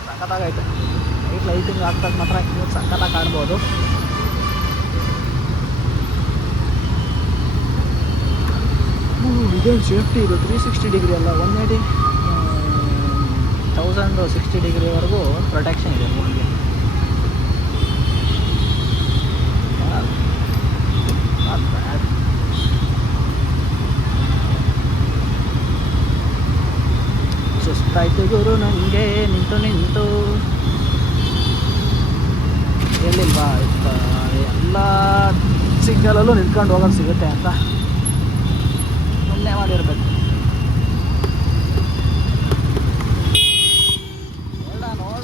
ಸಕ್ಕತ್ತಾಗೈತೆ. ಲೈಟಿಂಗ್ ಹಾಕ್ದಾಗ ಮಾತ್ರ ನೀವು ಸಕ್ಕತ್ತಾಗಿ ಕಾಣ್ಬೋದು. ಇದೇನು ಸೇಫ್ಟಿ ಇದು, 360 ಡಿಗ್ರಿ ಅಲ್ಲ, 180 1060 ಡಿಗ್ರಿವರೆಗೂ ಪ್ರೊಟೆಕ್ಷನ್ ಇದೆ ನಿಮಗೆ. ಸುಸ್ತಾಯ್ತು ಗುರು ನನಗೆ ನಿಂತು ಎಲ್ಲಿಲ್ವಾ ಎಲ್ಲ ಸಿಗ್ನಲಲ್ಲೂ ನಿಂತ್ಕೊಂಡು ಹೋಗೋದು ಸಿಗುತ್ತೆ ಅಂತ ಮುಂದೆ ಮಾಡಿರ್ಬೇಕು. ನೋಡ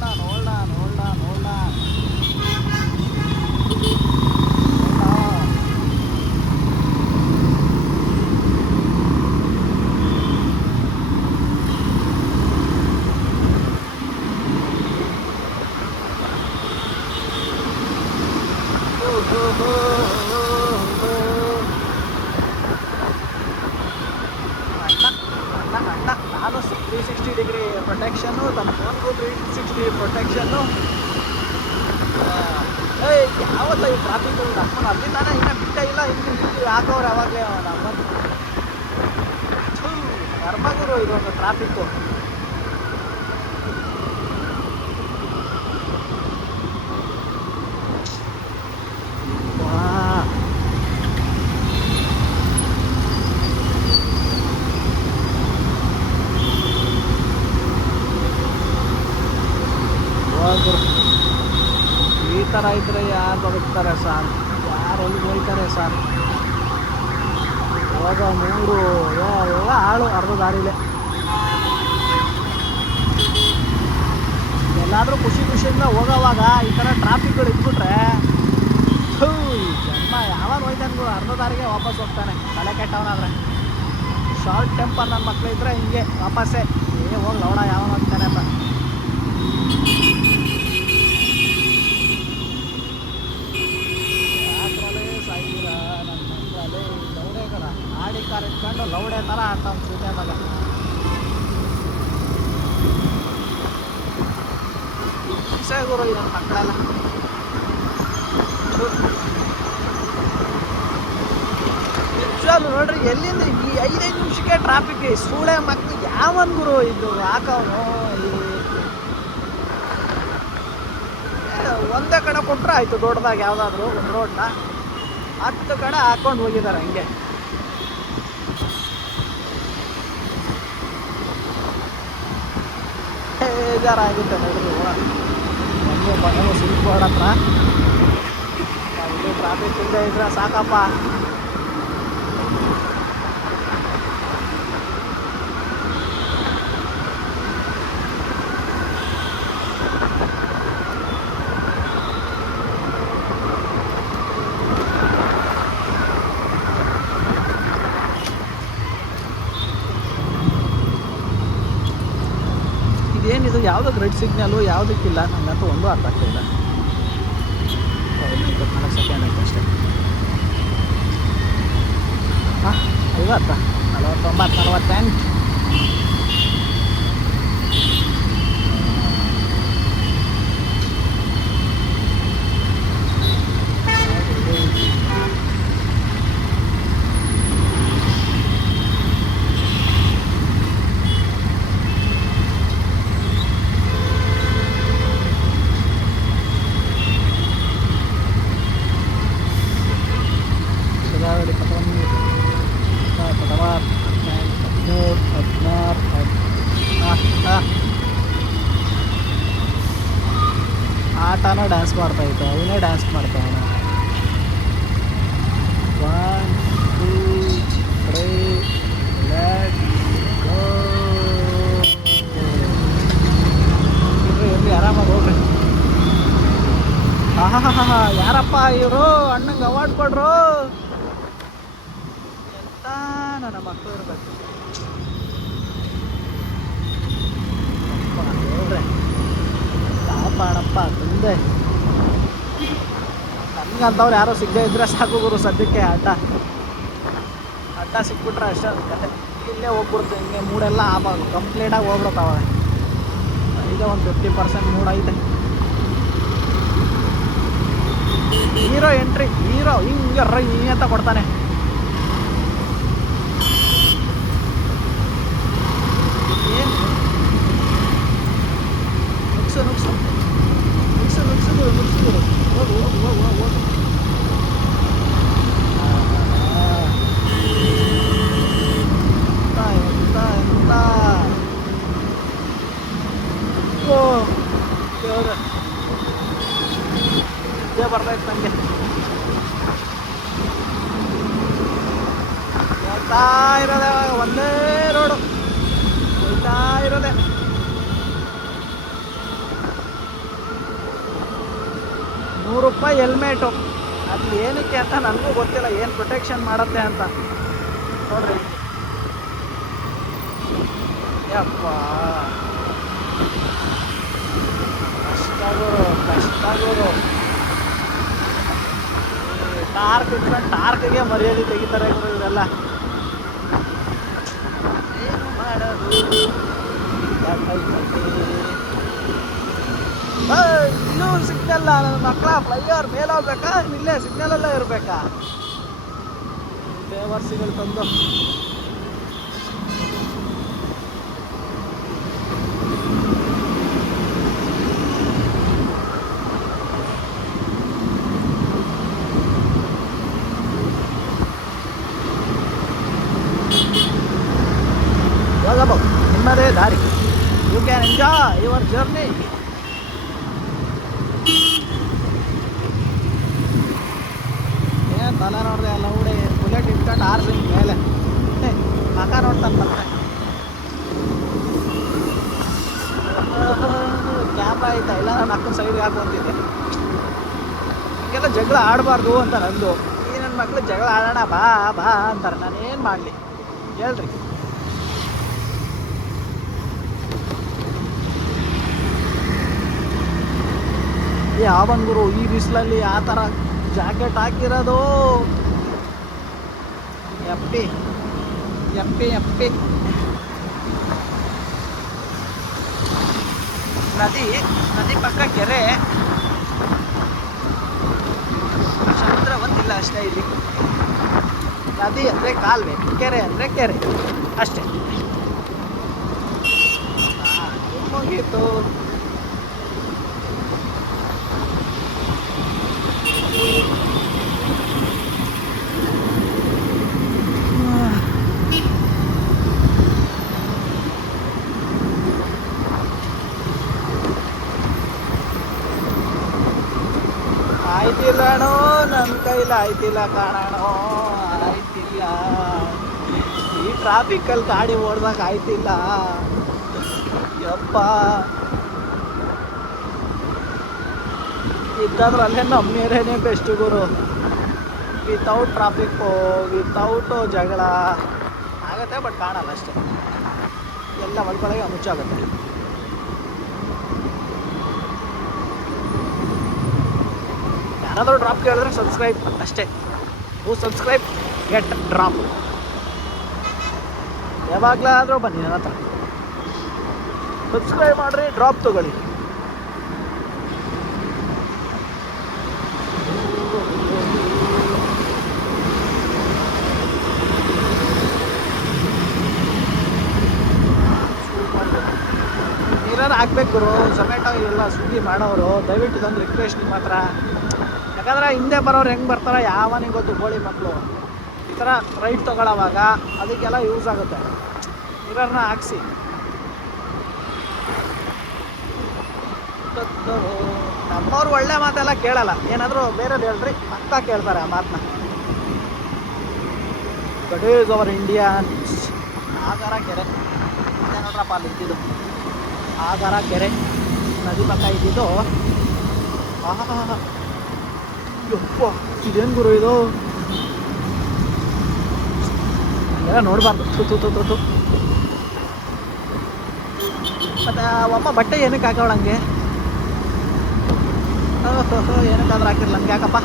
ನಾನು 360 ಡಿಗ್ರಿ ಪ್ರೊಟೆಕ್ಷನ್ನು, ತನ್ನ ಫೋನ್ಗೂ 360 ಪ್ರೊಟೆಕ್ಷನ್ನು. ಯಾವತ್ತ ಈ ಟ್ರಾಫಿಕ್ ನಮ್ಮನ್ನು ಅಲ್ಲಿಂದಾನೆ ಇನ್ನೂ ಬಿಟ್ಟೇ ಇಲ್ಲ. ಇಲ್ಲಿ ಹಾಕೋರು ಯಾವಾಗಲೇ ನಮ್ಮನ್ನು ಕರ್ಮಗುರು ಇದೊಂದು ಟ್ರಾಫಿಕ್ಕು. ಈ ಥರ ಇದ್ದರೆ ಯಾರು ಬದುಕ್ತಾರೆ ಸರ್? ಯಾರು ಎಲ್ಲಿಗೆ ಹೋಗ್ತಾರೆ ಸರ್? ಹೋಗೋ ಮೂರು ಎಲ್ಲ ಹಾಳು ಅರ್ಧ ದಾರಿಲೇ. ಎಲ್ಲಾದರೂ ಖುಷಿಯಿಂದ ಹೋಗೋವಾಗ ಈ ಥರ ಟ್ರಾಫಿಕ್ಗಳು ಇಟ್ಬಿಟ್ರೆ ಜನ್ಮ ಯಾವಾಗ ಹೋಯ್ತಾನೆ ಅರ್ಧ ದಾರಿಗೆ ವಾಪಸ್ ಹೋಗ್ತಾನೆ. ತಲೆ ಕೆಟ್ಟವನಾದ್ರೆ ಶಾರ್ಟ್ ಟೆಂಪರ್ ನನ್ನ ಮಕ್ಕಳು ಇದ್ದರೆ ಹಿಂಗೆ ವಾಪಸ್ಸೇ ಹೋಗಿ ಲವಣ ಯಾವಾಗ ಹೋಗ್ತಾನೆ ಅಂತ. ಆಡಿ ಕಾರ್ ಇಟ್ಕೊಂಡು ಲೌಡೆ ಥರ ಆಡ್ತಾವ ಸೂಟ್ಯಾದಾಗ. ಹಿಂಸೆ ಗುರು ನನ್ನ ಮಕ್ಕಳೆಲ್ಲ. ನಿಜವಾಗ್ಲೂ ನೋಡ್ರಿ, ಎಲ್ಲಿಂದ ಈ 5 ನಿಮಿಷಕ್ಕೆ ಟ್ರಾಫಿಕ್. ಸೂಳೆ ಮಕ್ಕಳು ಯಾವನ್ ಗುರು ಇದು ಹಾಕವನು? ಒಂದೇ ಕಡೆ ಕೊಟ್ಟರೆ ಆಯಿತು, ದೊಡ್ಡದಾಗಿ ಯಾವುದಾದ್ರೂ ಒಂದು ರೋಡ್ನ 10 ಕಡೆ ಹಾಕ್ಕೊಂಡು ಹೋಗಿದ್ದಾರೆ ಹಂಗೆ. ಬೇಜಾರಾಗುತ್ತೆ ನೋಡ್ರಿ. ನಮಗೆ ಬಂದು ಸಿಲ್ಕ್ ಬೋರ್ಡ್ ಹತ್ರ ಇಲ್ಲಿ ಟ್ರಾಫಿಕ್ ಇಲ್ಲದೆ ಇದ್ರೆ ಸಾಕಪ್ಪ. ಇದೇನಿದು ಯಾವುದಕ್ಕೆ ರೆಡ್ ಸಿಗ್ನಲ್ಲು ಯಾವುದಕ್ಕಿಲ್ಲ ನನಗಂತೂ ಒಂದು ಅರ್ಥ ಆಗ್ತಿಲ್ಲ. 24 ಸೆಕೆಂಡ್ ಆಯ್ತು ಅಷ್ಟೇ. ಹಾಂ 50 49 48 ಆಟನ ಡ್ಯಾನ್ಸ್ ಮಾಡ್ತಾಯಿತ್ತು, ಅವನೇ ಡ್ಯಾನ್ಸ್ ಮಾಡ್ತಾವನ. 1 2 3 let's go. ಇರ್ರಿ ಆರಾಮಾಗಿ ಹೋಗ್ರಿ. ಹಾ ಯಾರಪ್ಪ ಇವರು ಅಣ್ಣಂಗೆ ಅವಾರ್ಡ್ ಕೊಡ್ರು ಎಂತ ನನ್ನ ಮಕ್ಕಳು ಇರ್ಬೇಕು. ಹೇಳ್ರಿ ಕಾಪಾಡಪ್ಪ ಮುಂದೆ. ನನ್ಗಂತವ್ರು ಯಾರೋ ಸಿಗದೆ ಇದ್ರೆ ಸಾಕು ಗುರು. ಸದ್ಯಕ್ಕೆ ಅಡ್ಡ ಸಿಕ್ಬಿಟ್ರೆ ಅಷ್ಟೇ ಕತೆ. ಇಲ್ಲೇ ಹೋಗ್ಬಿಡ್ತು ಹಿಂಗೆ ಮೂಡೆಲ್ಲ ಆವಾಗ ಕಂಪ್ಲೀಟಾಗಿ ಹೋಗ್ಬಿಡ್ತಾವ. ಈಗ ಒಂದು 50% ಮೂಡ್ ಐತೆ. ಹೀರೋ ಎಂಟ್ರಿ, ಹೀರೋ ಹಿಂಗೆ ರೈ ಅಂತ ಕೊಡ್ತಾನೆ. ಏನು ನುಗ್ಸಿದ್ರು ಹೋಗು ಎಂತ ಓ ದೇವ್ರ ಇದೇ ಬರ್ತೈತೆ ನನಗೆ. ಹೋಗ್ತಾ ಇರೋದೆ ಒಂದೇ ರೋಡು, ಹೋಗ್ತಾ ಇರೋದೆ. ₹100 ಹೆಲ್ಮೆಟು. ಅದು ಏನಕ್ಕೆ ಅಂತ ನನಗೂ ಗೊತ್ತಿಲ್ಲ, ಏನು ಪ್ರೊಟೆಕ್ಷನ್ ಮಾಡುತ್ತೆ ಅಂತ. ನೋಡ್ರಿ ಯಪ್ಪ ಕಷ್ಟಗಳು. ಟಾರ್ಕ್ ಇಟ್ಕೊಂಡು ಟಾರ್ಕ್ಗೆ ಮರ್ಯಾದೆ ತೆಗಿತಾರೆ ಗುರು ಇವರೆಲ್ಲ. ಏನು ಮಾಡೋದು? ಇನ್ನೂ ಸಿಗ್ನಲ್ಲ ನನ್ನ ಮಕ್ಕಳ. ಫ್ಲೈಓವರ್ ಮೇಲೆ ಹೋಗ್ಬೇಕಾ ಇಲ್ಲೇ ಸಿಗ್ನಲೆಲ್ಲ ಇರಬೇಕಾ? ಬೇವರ್ಸಿಗಳು ತಂದು ಹೋಗಬಹುದು, ನಿಮ್ಮದೇ ದಾರಿ. You can enjoy your journey. ಏನು ತಲೆ ನೋಡಿದೆ ಎಲ್ಲ ಹುಡಿ ಬುಲೆಟ್ ಇಟ್ಕೊಂಡು ಆರ್ಸಿ ಮೇಲೆ ಮಕ ನೋಡ್ತಾನೆ ಮತ್ತೆ. ಕ್ಯಾಮ್ರಾ ಆಯ್ತಾ ಇಲ್ಲ, ನಾನು ಅಕ್ಕನ ಸೈಡ್ಗೆ ಹಾಕೊಂತಿದ್ದೆ. ಹಿಂಗೆಲ್ಲ ಜಗಳ ಆಡಬಾರ್ದು ಅಂತ ನಂದು. ಈ ನನ್ನ ಮಕ್ಳು ಜಗಳ ಆಡೋಣ ಬಾ ಬಾ ಅಂತಾರೆ. ನಾನು ಏನು ಮಾಡಲಿ ಹೇಳ್ರಿ? ಯಾವನ್ ಗುರು ಈ ಬಿಸಿಲಲ್ಲಿ ಆ ಥರ ಜಾಕೆಟ್ ಹಾಕಿರೋದು? ಎಪ್ಪಿ ಎಪ್ಪಿ ಎಪ್ಪಿ. ನದಿ ಪಕ್ಕ ಕೆರೆ, ಸಮುದ್ರ ಒಂದಿಲ್ಲ ಅಷ್ಟೇ ಇಲ್ಲಿ. ನದಿ ಅಂದರೆ ಕಾಲುವೆ, ಕೆರೆ ಅಂದರೆ ಕೆರೆ ಅಷ್ಟೇ. ಮುಗೀತು. ಆಯ್ತಿಲ್ಲ ಅಣ್ಣೋ, ನನ್ನ ಕೈಲಿ ಆಯ್ತಿಲ್ಲ ಕಾಣೋ, ಆಯ್ತಿಲ್ಲ. ಈ ಟ್ರಾಫಿಕಲ್ಲಿ ಗಾಡಿ ಓಡ್ಸಕ್ಕೆ ಆಯ್ತಿಲ್ಲ ಯಪ್ಪ. ಇದ್ದಾದ್ರಲ್ಲೇ ನಮ್ಮ ಏರಿಯಾನೇ ಬೆಸ್ಟ್ ಗುರು. ವಿತೌಟ್ ಟ್ರಾಫಿಕ್ಕು, ವಿತೌಟು ಜಗಳ ಆಗುತ್ತೆ, ಬಟ್ ಕಾಣಲ್ಲ ಅಷ್ಟೇ. ಎಲ್ಲ ಒಳಗೊಳಗೆ ಮುಚ್ಚಾಗುತ್ತೆ. ಯಾರಾದರೂ ಡ್ರಾಪ್ ಕೇಳಿದ್ರೆ ಸಬ್ಸ್ಕ್ರೈಬ್ ಅಷ್ಟೇ. ನೀವು ಸಬ್ಸ್ಕ್ರೈಬ್ ಗೆಟ್ ಡ್ರಾಪ್. ಯಾವಾಗಲಾದರೂ ಬನ್ನಿ ನನ್ನ ಹತ್ರ, ಸಬ್ಸ್ಕ್ರೈಬ್ ಮಾಡಿರಿ, ಡ್ರಾಪ್ ತೊಗೊಳ್ಳಿ. ನೀರಾರು ಹಾಕ್ಬೇಕು ಗುರು. ಝೊಮ್ಯಾಟೊ ಎಲ್ಲ ಸ್ವಿಗ್ಗಿ ಮಾಡೋರು ದಯವಿಟ್ಟು ಇದೊಂದು ರಿಕ್ವೆಸ್ಟ್ ನಿಮ್ಮ ಹತ್ರ. ಯಾಕಂದರೆ ಹಿಂದೆ ಬರೋರು ಹೆಂಗೆ ಬರ್ತಾರೋ ಯಾವನಿಗೆ ಗೊತ್ತು. ಗೋಳಿ ಮಕ್ಕಳು ಈ ಥರ ರೈಟ್ ತೊಗೊಳ್ಳೋವಾಗ ಅದಕ್ಕೆಲ್ಲ ಯೂಸ್ ಆಗುತ್ತೆ. ನೀರನ್ನ ಹಾಕ್ಸಿ. ನಮ್ಮವ್ರು ಒಳ್ಳೆ ಮಾತೆಲ್ಲ ಕೇಳಲ್ಲ, ಏನಾದರೂ ಬೇರೆದು ಹೇಳ್ರಿ ಪಕ್ಕ ಕೇಳ್ತಾರೆ ಆ ಮಾತನ್ನ. That is our Indians. ಆಗಾರ ಕೆರೆ ಇದೆ ನೋಡ್ರಪ್ಪ, ಅಲ್ಲಿ ಇದ್ದಿದ್ದು ಆಗಾರ ಕೆರೆ ನದಿ ಪಕ್ಕ ಇದ್ದಿದ್ದು. ಯಪ್ಪ, ಇದೇನು ಗುರು ಇದು? ಎಲ್ಲ ನೋಡಬಾರ್ದು. ತುತ್ತು ಮತ್ತು ಅಮ್ಮ ಬಟ್ಟೆ ಏನಕ್ಕೆ ಹಾಕೋಳಂಗೆ? ಏನಕ್ಕಾದ್ರೂ ಹಾಕಿರ್ಲ ಹಂಗೆ ಯಾಕಪ್ಪ?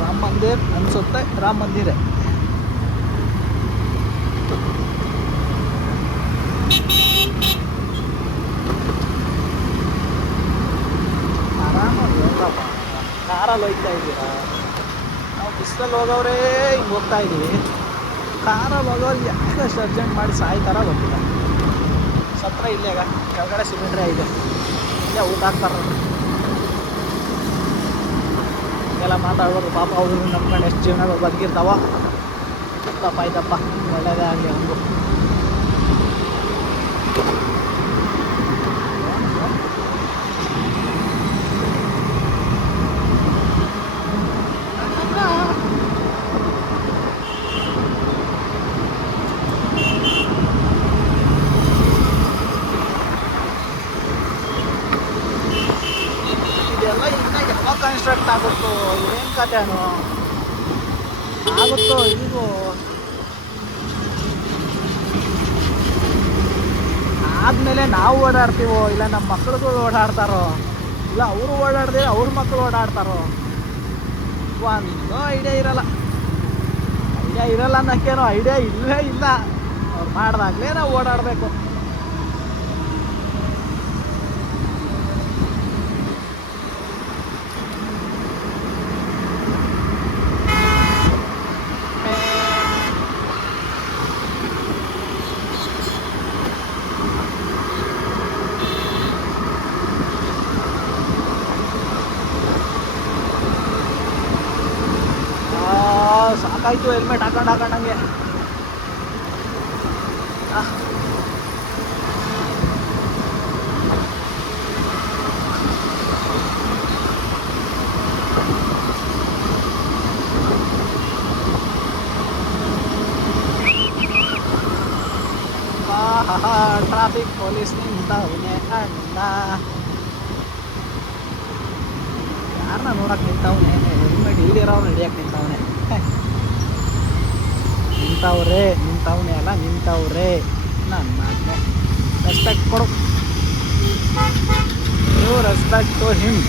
ರಾಮ ಮಂದಿರ್ ಅನ್ಸುತ್ತೆ, ರಾಮ ಮಂದಿರ. ಕಾರಲ್ಲಿ ಹೋಗ್ತಾ ಇದ್ದೀರಾ? ನಾವು ಬಿಸಿಲಲ್ಲಿ ಹೋಗೋರೇ ಹಿಂಗೆ ಹೋಗ್ತಾ ಇದ್ದೀವಿ. ಕಾರಲ್ಲಿ ಹೋಗೋರು ಯಾಕೆ ಅಷ್ಟು ಅರ್ಜೆಂಟ್ ಮಾಡಿ ಸಾಯ್ತಾರ ಗೊತ್ತಿಲ್ಲ. ಸತ್ರ ಇಲ್ಲೇ ಕೆಳಗಡೆ ಸಿಲಿಂಡ್ರೇ ಇದೆ, ಇಲ್ಲೇ ಊಟ ಹಾಕ್ತಾರ. ಎಲ್ಲ ಮಾತಾಡ್ಬಾರ್ದು ಪಾಪ. ಅವರು ನಂಬ್ಕೊಂಡು ಎಷ್ಟು ಜೀವನಗಳು ಬದುಕಿರ್ತಾವ. ತಪ್ಪ ಆಯ್ತಪ್ಪ, ಒಳ್ಳೆಯದೇ ಆಗಲಿ ಹಂಗು. ಇದೆಲ್ಲ ಇನ್ನ ಯಾವಾಗ ಕನ್ಸ್ಟ್ರಕ್ಟ್ ಆಗುತ್ತೋ, ಏನು ಕಥೆನೋ ಆಗುತ್ತೋ ಈಗೂ. ಆದಮೇಲೆ ನಾವು ಓಡಾಡ್ತೀವೋ, ಇಲ್ಲ ನಮ್ಮ ಮಕ್ಳುಗಳು ಓಡಾಡ್ತಾರೋ, ಇಲ್ಲ ಅವರು ಓಡಾಡ್ದಿರ ಅವ್ರ ಮಕ್ಕಳು ಓಡಾಡ್ತಾರೋ, ಒಂದು ಐಡಿಯಾ ಇರಲ್ಲ. ಐಡಿಯಾ ಇರಲ್ಲ ಅನ್ನೋಕ್ಕೇನೋ ಐಡಿಯಾ ಇಲ್ಲವೇ ಇಲ್ಲ. ಅವ್ರು ಮಾಡ್ದಾಗಲೇ ನಾವು ಓಡಾಡಬೇಕು. ಸಾಕಾಯ್ತು ಹೆಲ್ಮೆಟ್ ಹಾಕೊಂಡಂಗೆ. ಟ್ರಾಫಿಕ್ ಪೊಲೀಸ್ ನಿಂತವನೆ ಅಣ್ಣ. ಯಾರನ್ನ ನೋಡಕ್ಕೆ ನಿಂತವನೆ? ಹೆಲ್ಮೆಟ್ ಇಲ್ದಿರೋರು ಹಿಡಿಯಕ್ಕೆ ನಿಂತವನೆ. ನಿಂತವನೇ ಅಲ್ಲ, ನಿಂತವ್ರೆ. ನನ್ನ ರೆಸ್ಪೆಕ್ಟ್ ಕೊಡು. You respect to him.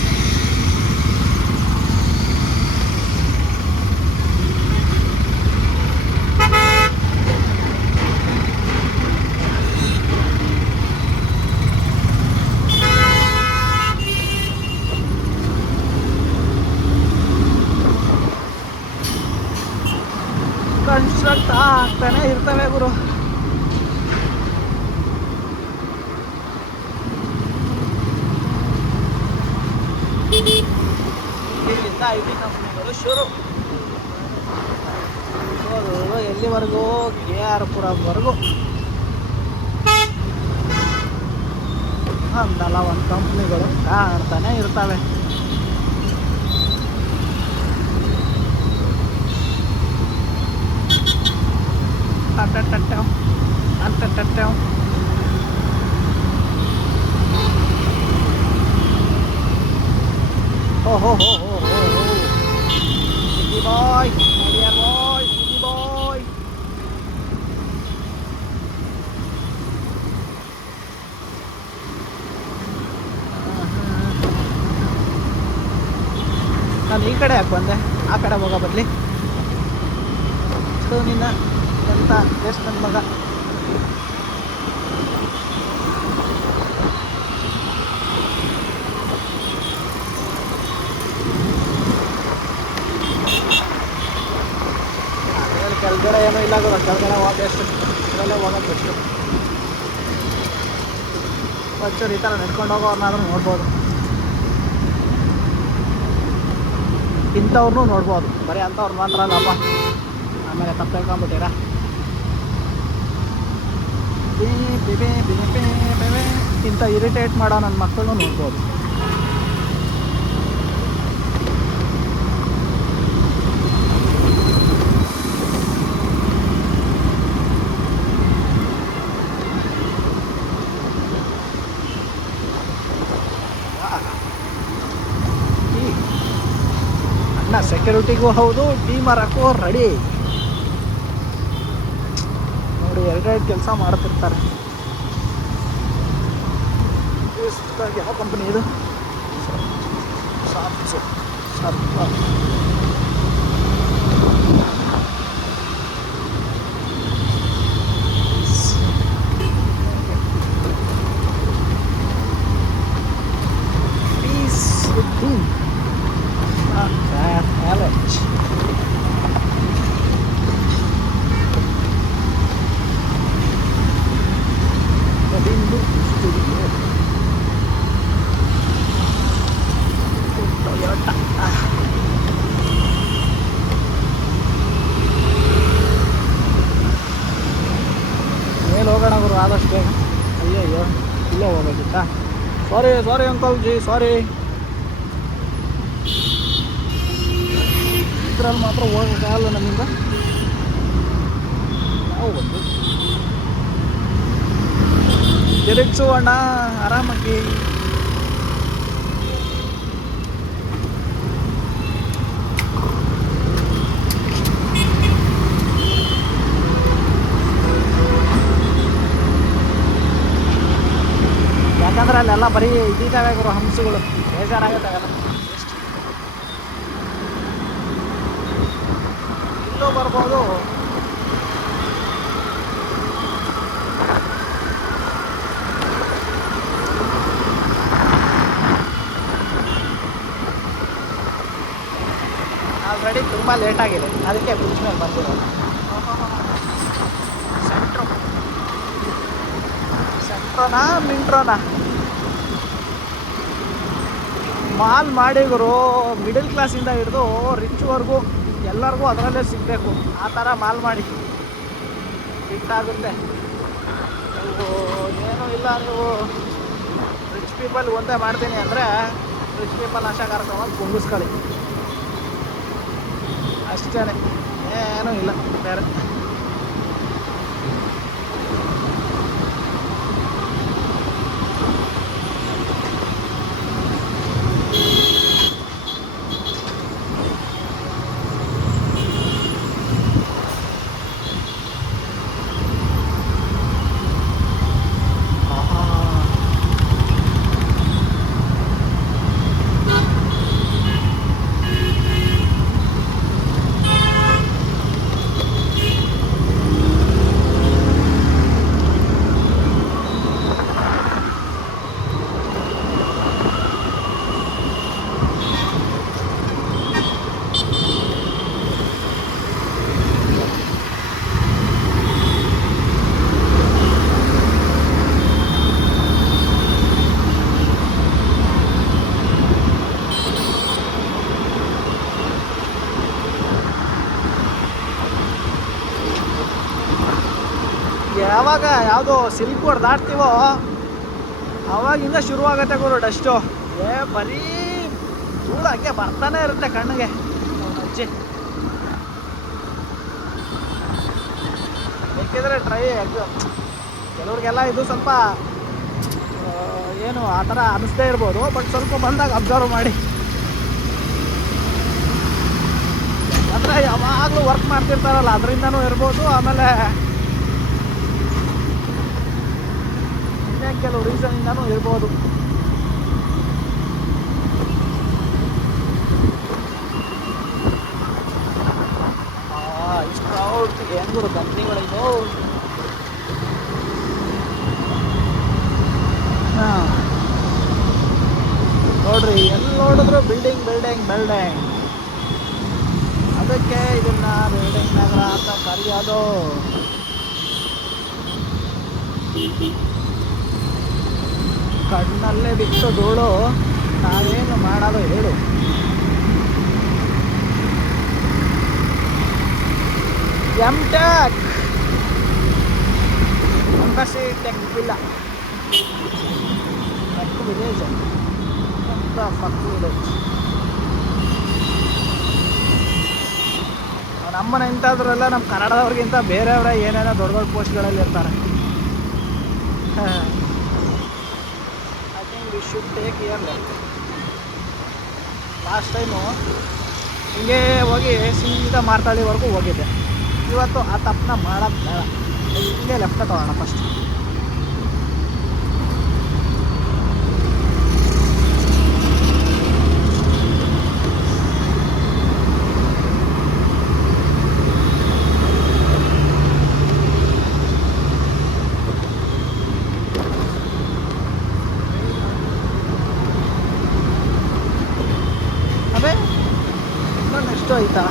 Construct ಆಗ್ತಾನೆ ಇರ್ತವೆ ಗುರು. ಇಲ್ಲಿಂದ IT ಕಂಪ್ನಿಗಳು ಶುರು. ಎಲ್ಲಿವರೆಗೂ? KR ಪುರಂವರೆಗೂ. ಒಂದಲ್ಲ ಒಂದು ಕಂಪ್ನಿಗಳು ಕಾಣ್ತಾನೆ ಇರ್ತವೆ. ಓಹೋ ಹೋ ಹೋ ಹೋ ಹೋ ಸಿಟಿ ಬಾಯ್ ಡಿಯರ್ ಬಾಯ್ ಸಿಟಿ ಬಾಯ್. ನಾನು ಈ ಕಡೆ ಯಾಕೆ ಬಂದೆ, ಆ ಕಡೆ ಹೋಗೋ ಬದಲಿ. ಸೊ ನಿನ್ನ ಎಂತ ಎಷ್ಟು ನನ್ನ ಮಗ. ಕೆಳಗಡೆ ಏನೂ ಇಲ್ಲ ಗೊತ್ತಾ, ಕೆಳಗಡೆ ಹೋಗೋದು ಎಷ್ಟು, ಇದರಲ್ಲೇ ಹೋಗೋದು ಬೆಸ್ಟು. ಒಂಚೂರು ಈ ಥರ ನಡ್ಕೊಂಡು ಹೋಗೋರ್ನಾದ್ರೂ ನೋಡ್ಬೋದು, ಇಂಥವ್ರನ್ನೂ ನೋಡ್ಬೋದು. ಬರೀ ಅಂಥವ್ರು ಮಾತ್ರ ಅಲ್ಲಪ್ಪ, ಆಮೇಲೆ ತಪ್ಪು ಹೇಳ್ಕೊಂಬಿಟ್ಟಿರ. ಇಂಥ ಇರಿಟೇಟ್ ಮಾಡೋ ನನ್ನ ಮಕ್ಕಳನ್ನೂ ನೋಡ್ಬೋದು. ಅಣ್ಣ ಸೆಕ್ಯೂರಿಟಿಗೂ ಹೌದು, ಟೀ ಮಾರಕ್ಕೂ ರೆಡಿ. ನೋಡಿ ಎರಡೆರಡು ಕೆಲಸ ಮಾಡ್ತಿರ್ತಾರೆ. ಯಾವ ಕಂಪನಿ ಇದು? ಸ್ವಲ್ಪ peace with team Alex. Bodindo Studio. Toyota. ಮೇಲೆ ಹೋಗೋಣ ಗುರು ಆದಷ್ಟು ಬೇಗ. ಅಯ್ಯಯ್ಯೋ ಇಲ್ಲೇ ಹೋಗೋದಿತ್ತಾ? ಸಾರಿ ಅಂಕಲ್ ಜಿ, ಸಾರಿ. ಇದ್ರಲ್ಲಿ ಮಾತ್ರ ಹೋಗೋಕ್ಕಾಗಲ್ಲ ನಮ್ಮಿಂದ. ನಾವು ಬಂದು ತಿರುಗಿಸು ಅಣ್ಣ ಆರಾಮಾಗಿ. ಯಾಕಂದ್ರೆ ಅಲ್ಲೆಲ್ಲ ಬರೀ ಇದಿದ್ದಾವೆ ಗುರು, ಹಂಸಗಳು, ಬೇಜಾರಾಗುತ್ತೆ ಅವೆಲ್ಲ. ಇಲ್ಲೂ ಬರ್ಬೋದು. ಆಲ್ರೆಡಿ ತುಂಬ ಲೇಟ್ ಆಗಿದೆ, ಅದಕ್ಕೆ ಬ್ರಿಡ್ಜ್ ಮೇಲೆ ಬಂದಿರೋದು. ಸೆಂಟ್ರೋನಾ ಮಿಂಟ್ರೋನಾ ಮಾಲ್ ಮಾಡಿ ಗುರು, ಮಿಡಲ್ ಕ್ಲಾಸಿಂದ ಹಿಡಿದು ರಿಚ್ವರೆಗೂ ಎಲ್ಲರಿಗೂ ಅದರಲ್ಲೇ ಸಿಗಬೇಕು, ಆ ಥರ ಮಾಲ್ ಮಾಡಿ ಹಿಟ್ಟಾಗುತ್ತೆ. ನೀವು ಏನೂ ಇಲ್ಲ, ನೀವು ರಿಚ್ ಪೀಪಲ್ ಒಂದೇ ಮಾಡ್ತೀನಿ ಅಂದರೆ ರಿಚ್ ಪೀಪಲ್ ಆಶಾ ಕಾರ್ಯಕ್ರಮ ಕುಂಗಿಸ್ಕೊಳ್ಳಿ ಅಷ್ಟೇ, ಏನೂ ಇಲ್ಲ ಬೇರೆ. ಯಾವಾಗ ಯಾವುದೋ ಸಿಲ್ಕ್ ಬೋರ್ಡ್ ದಾಟ್ತೀವೋ ಅವಾಗಿಂದ ಶುರುವಾಗುತ್ತೆ ಗುರು ಡಸ್ಟು. ಬರೀ ಧೂಳು ಹಂಗೆ ಬರ್ತಾನೆ ಇರುತ್ತೆ ಕಣ್ಣಿಗೆ. ಅಜ್ಜಿ ಬೇಕಿದ್ರೆ ಟ್ರೈ, ಕೆಲವ್ರಿಗೆಲ್ಲ ಇದು ಸ್ವಲ್ಪ ಏನು ಆ ಥರ ಅನ್ನಿಸ್ದೇ ಇರ್ಬೋದು, ಬಟ್ ಸ್ವಲ್ಪ ಬಂದಾಗ ಅಬ್ಸರ್ವ್ ಮಾಡಿ ಥರ ಯಾವಾಗಲೂ ವರ್ಕ್ ಮಾಡ್ತಿರ್ತಾರಲ್ಲ ಅದರಿಂದನೂ ಇರ್ಬೋದು. ಆಮೇಲೆ ಇನ್ನೇ ಕೆಲವು ರೀಸನ್ನಿಂದನೂ ಇರ್ಬೋದು. ಇಷ್ಟು ಕ್ರೌಡ್ ಹೆಂಗುರು ಕಂಪ್ನಿಗಳಿದು. ಹಾಂ ನೋಡ್ರಿ, ಎಲ್ಲಿ ನೋಡಿದ್ರು ಬಿಲ್ಡಿಂಗ್ ಬಿಲ್ಡಿಂಗ್ ಬಿಲ್ಡಿಂಗ್. ಅದಕ್ಕೆ ಇದನ್ನ ಬಿಲ್ಡಿಂಗ್ ನಗರ ಅಂತ ಕರೆಯೋದು. ಕಣ್ಣಲ್ಲೇ ಬಿಟ್ಟು ಧೂಳು, ನಾವೇನು ಮಾಡೋದು ಹೇಳು. ಎಂಟೆಕ್ Embassy Tech villa Tech Village ಅಂತ ಫಕ್ ವಿಲೇಜ್. ನಮ್ಮನೆ ಇಂಥದ್ರೆಲ್ಲ ನಮ್ಮ ಕನ್ನಡದವ್ರಿಗಿಂತ ಬೇರೆಯವರೇ ಏನೇನೋ ದೊಡ್ಡ ದೊಡ್ಡ ಪೋಸ್ಟ್ಗಳಲ್ಲಿ ಇರ್ತಾರೆ. I think we should take year like. Last time ಹಿಂಗೆ ಹೋಗಿ ಸೀದಾ ಮಾರ್ತಾಳಿವರೆಗೂ ಹೋಗಿದ್ದೆ. ಇವತ್ತು ಆ ತಪ್ಪನ್ನ ಮಾಡೋದು ಬೇಡ, ಹಿಂಗೆ ಲೆಫ್ಟ್ ತಗೋಣ ಫಸ್ಟ್. ಅದೇ ಇನ್ನೊಂದು ಎಷ್ಟು ಆಯ್ತಾ?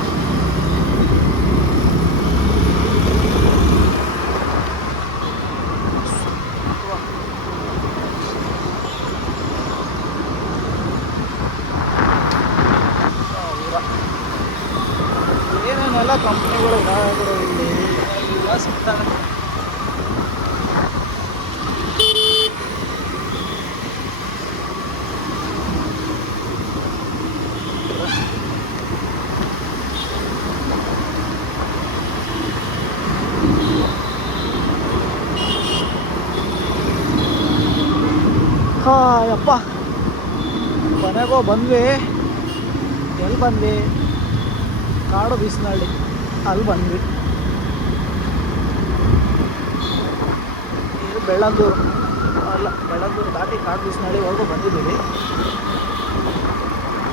ಏನೇನೆಲ್ಲ ಕಂಪ್ನಿಗಳು ಇದಾವೆ ಇಲ್ಲಿ ಎಲ್ಲ ಸಿಗ್ತವೆ. ಹಾಂ ಯಪ್ಪ, ಮನೆಗೋ ಬಂದ್ವಿ. ಎಲ್ಲಿ ಬಂದ್ವಿ? ಕಾಡು ಬೀಸನಹಳ್ಳಿ ಅಲ್ಲಿ ಬಂದ್ವಿ. ಇದು ಬೆಳ್ಳಂದೂರು ಅಲ್ಲ, ಬೆಳ್ಳಂದೂರು ದಾಟಿ ಕಾಡು ಬೀಸನಹಳ್ಳಿವರೆಗೂ ಬಂದಿದ್ದೀವಿ.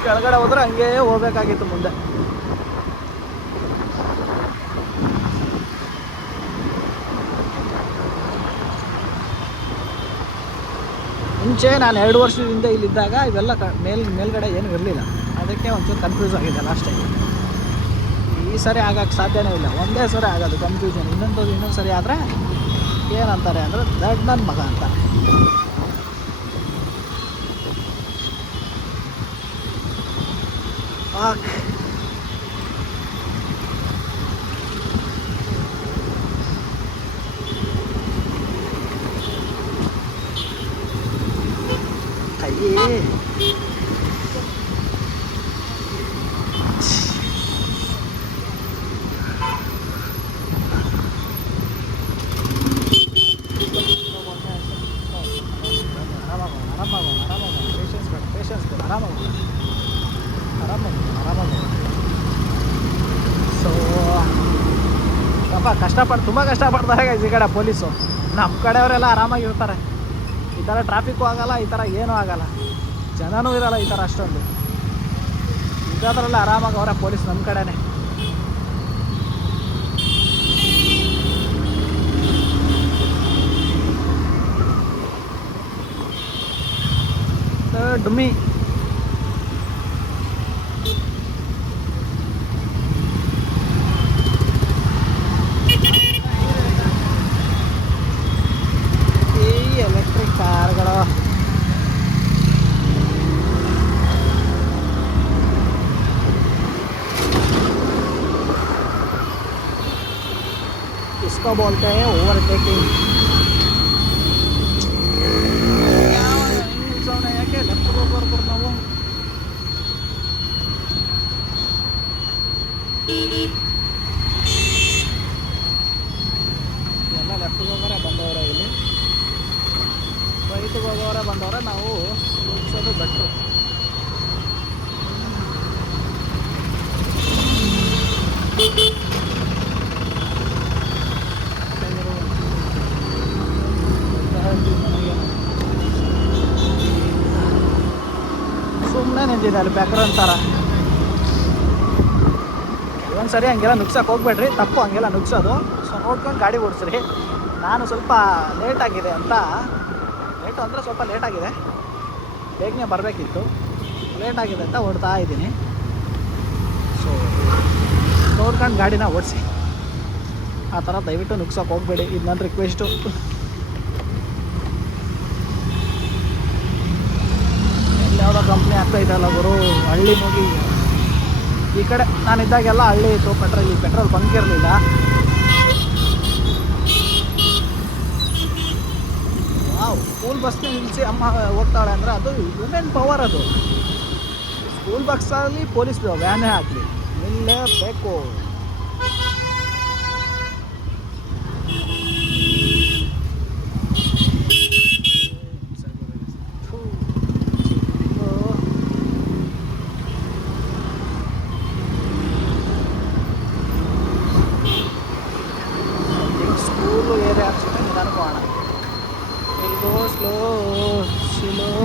ಕೆಳಗಡೆ ಹೋದ್ರೆ ಹಂಗೇ ಹೋಗ್ಬೇಕಾಗಿತ್ತು ಮುಂದೆ. ಮುಂಚೆ ನಾನು 2 ವರ್ಷದಿಂದ ಇಲ್ಲಿದ್ದಾಗ ಇವೆಲ್ಲ ಮೇಲ್ಗಡೆ ಏನೂ ಇರಲಿಲ್ಲ. ಅದಕ್ಕೆ ಒಂಚೂರು ಕನ್ಫ್ಯೂಸ್ ಆಗಿದೆ ಲಾಸ್ಟ್ ಟೈಮ್. ಈ ಸರಿ ಆಗೋಕ್ಕೆ ಸಾಧ್ಯನೇ ಇಲ್ಲ, ಒಂದೇ ಸರಿ ಆಗೋದು ಕನ್ಫ್ಯೂಷನ್. ಇನ್ನೊಂದು ಸರಿ ಆದರೆ ಏನಂತಾರೆ ಅಂದರೆ ದಡ್ ನನ್ನ ಮಗ ಅಂತ. ಕೈಯೇ ಸೊ ಪಾಪ ತುಂಬ ಕಷ್ಟಪಡ್ತಾರೆ ಈ ಕಡೆ ಪೊಲೀಸು. ನಮ್ಮ ಕಡೆಯವರೆಲ್ಲ ಆರಾಮಾಗಿರ್ತಾರೆ. ಈ ಥರ ಟ್ರಾಫಿಕ್ಕು ಆಗೋಲ್ಲ, ಈ ಥರ ಏನೂ ಆಗೋಲ್ಲ, ಜನನೂ ಇರೋಲ್ಲ ಈ ಥರ ಅಷ್ಟೊಂದು. ಇಂಥದ್ರಲ್ಲ ಆರಾಮಾಗಿ ಅವರ ಪೊಲೀಸ್ ನಮ್ಮ ಕಡೆನೇ. ಡುಮ್ಮಿ ಈ ಎಲೆಕ್ಟ್ರಿಕ್ ಕಾರ್ಗಳು इसको बोलते हैं ओवरटेकिंग. ಯಾಕೆ ಲೆಫ್ಟ್ ಹೋಗ್ಬಾರ್ದು ನಾವು? ಎಲ್ಲ ಲೆಫ್ಟಿಗೆ ಹೋಗೋರೆ ಬಂದವರೆ, ಇಲ್ಲಿ ರೈಟಿಗೆ ಹೋಗೋರೆ ಬಂದವರೆ. ನಾವು ಮುಗಿಸೋದು ಬೆಟ್ರು. ನಿಂತಿದೆ ಅಲ್ಲಿ ಬೆಕ್ರ ಅಂತಾರ. ಕೆಲವೊಂದು ಸರಿ ಹಂಗೆಲ್ಲ ನುಗ್ಸಕ್ಕೆ ಹೋಗ್ಬೇಡ್ರಿ, ತಪ್ಪು ಹಂಗೆಲ್ಲ ನುಗ್ಸೋದು. ಸೊ ನೋಡ್ಕೊಂಡು ಗಾಡಿ ಓಡಿಸ್ರಿ. ನಾನು ಸ್ವಲ್ಪ ಲೇಟಾಗಿದೆ ಅಂತ, ಲೇಟು ಅಂದರೆ ಸ್ವಲ್ಪ ಲೇಟಾಗಿದೆ, ಬೇಗನೆ ಬರಬೇಕಿತ್ತು, ಲೇಟಾಗಿದೆ ಅಂತ ಓಡ್ತಾ ಇದ್ದೀನಿ. ಸೊ ನೋಡ್ಕೊಂಡು ಗಾಡಿನ ಓಡಿಸಿ, ಆ ಥರ ದಯವಿಟ್ಟು ನುಗ್ಸೋಕೆ ಹೋಗಬೇಡಿ, ಇದು ನನ್ನ ರಿಕ್ವೆಸ್ಟು. ಯಾವುದೋ ಕಂಪ್ನಿ ಆಗ್ತಾ ಇದೆಯಲ್ಲ ಗುರು, ಹಳ್ಳಿ ಹೋಗಿ ಈ ಕಡೆ ನಾನಿದ್ದಾಗೆಲ್ಲ ಹಳ್ಳಿ ಇತ್ತು, ಪೆಟ್ರೋಲ್ ಬಂಕ್ ಇರಲಿಲ್ಲ. ಸ್ಕೂಲ್ ಬಸ್ನ ನಿಲ್ಲಿಸಿ ಅಮ್ಮ ಹೋಗ್ತಾಳೆ ಅಂದರೆ ಅದು ವುಮೆನ್ ಪವರ್. ಅದು ಸ್ಕೂಲ್ ಬಸ್ಸಲ್ಲಿ ಪೊಲೀಸ್ ವ್ಯಾನೇ ಹಾಕಲಿ, ನಿಲ್ಲೇಬೇಕು. ಸ್ಕೂಲು ಏರಿಯಾ ಅನ್ಸುತ್ತೆ, ನಿಧಾನಕ್ಕೂ ಅಣ್ಣ. Go slow, slow,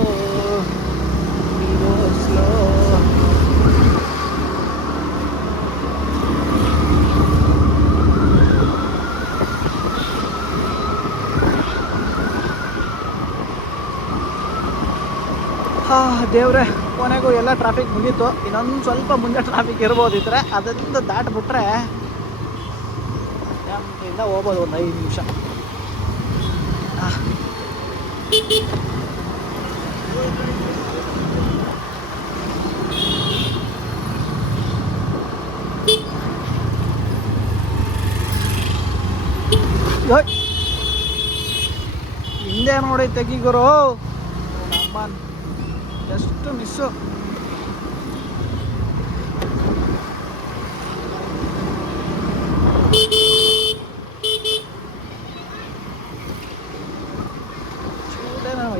go slow. ದೇವ್ರೆ, ಕೊನೆಗೂ ಎಲ್ಲ ಟ್ರಾಫಿಕ್ ಮುಗೀತು. ಇನ್ನೊಂದು ಸ್ವಲ್ಪ ಮುಂದೆ ಟ್ರಾಫಿಕ್ ಇರ್ಬೋದಿದ್ರೆ, ಅದರಿಂದ ದಾಟ್ಬಿಟ್ರೆ ಇಂದ ಹೋಗ್ಬೋದು ಒಂದು 5 ನಿಮಿಷ. ಹಿಂದೆ ನೋಡಿ ತೆಗಿ ಗುರು, ನಮ್ಮ ಎಷ್ಟು ಮಿಸ್ಸು.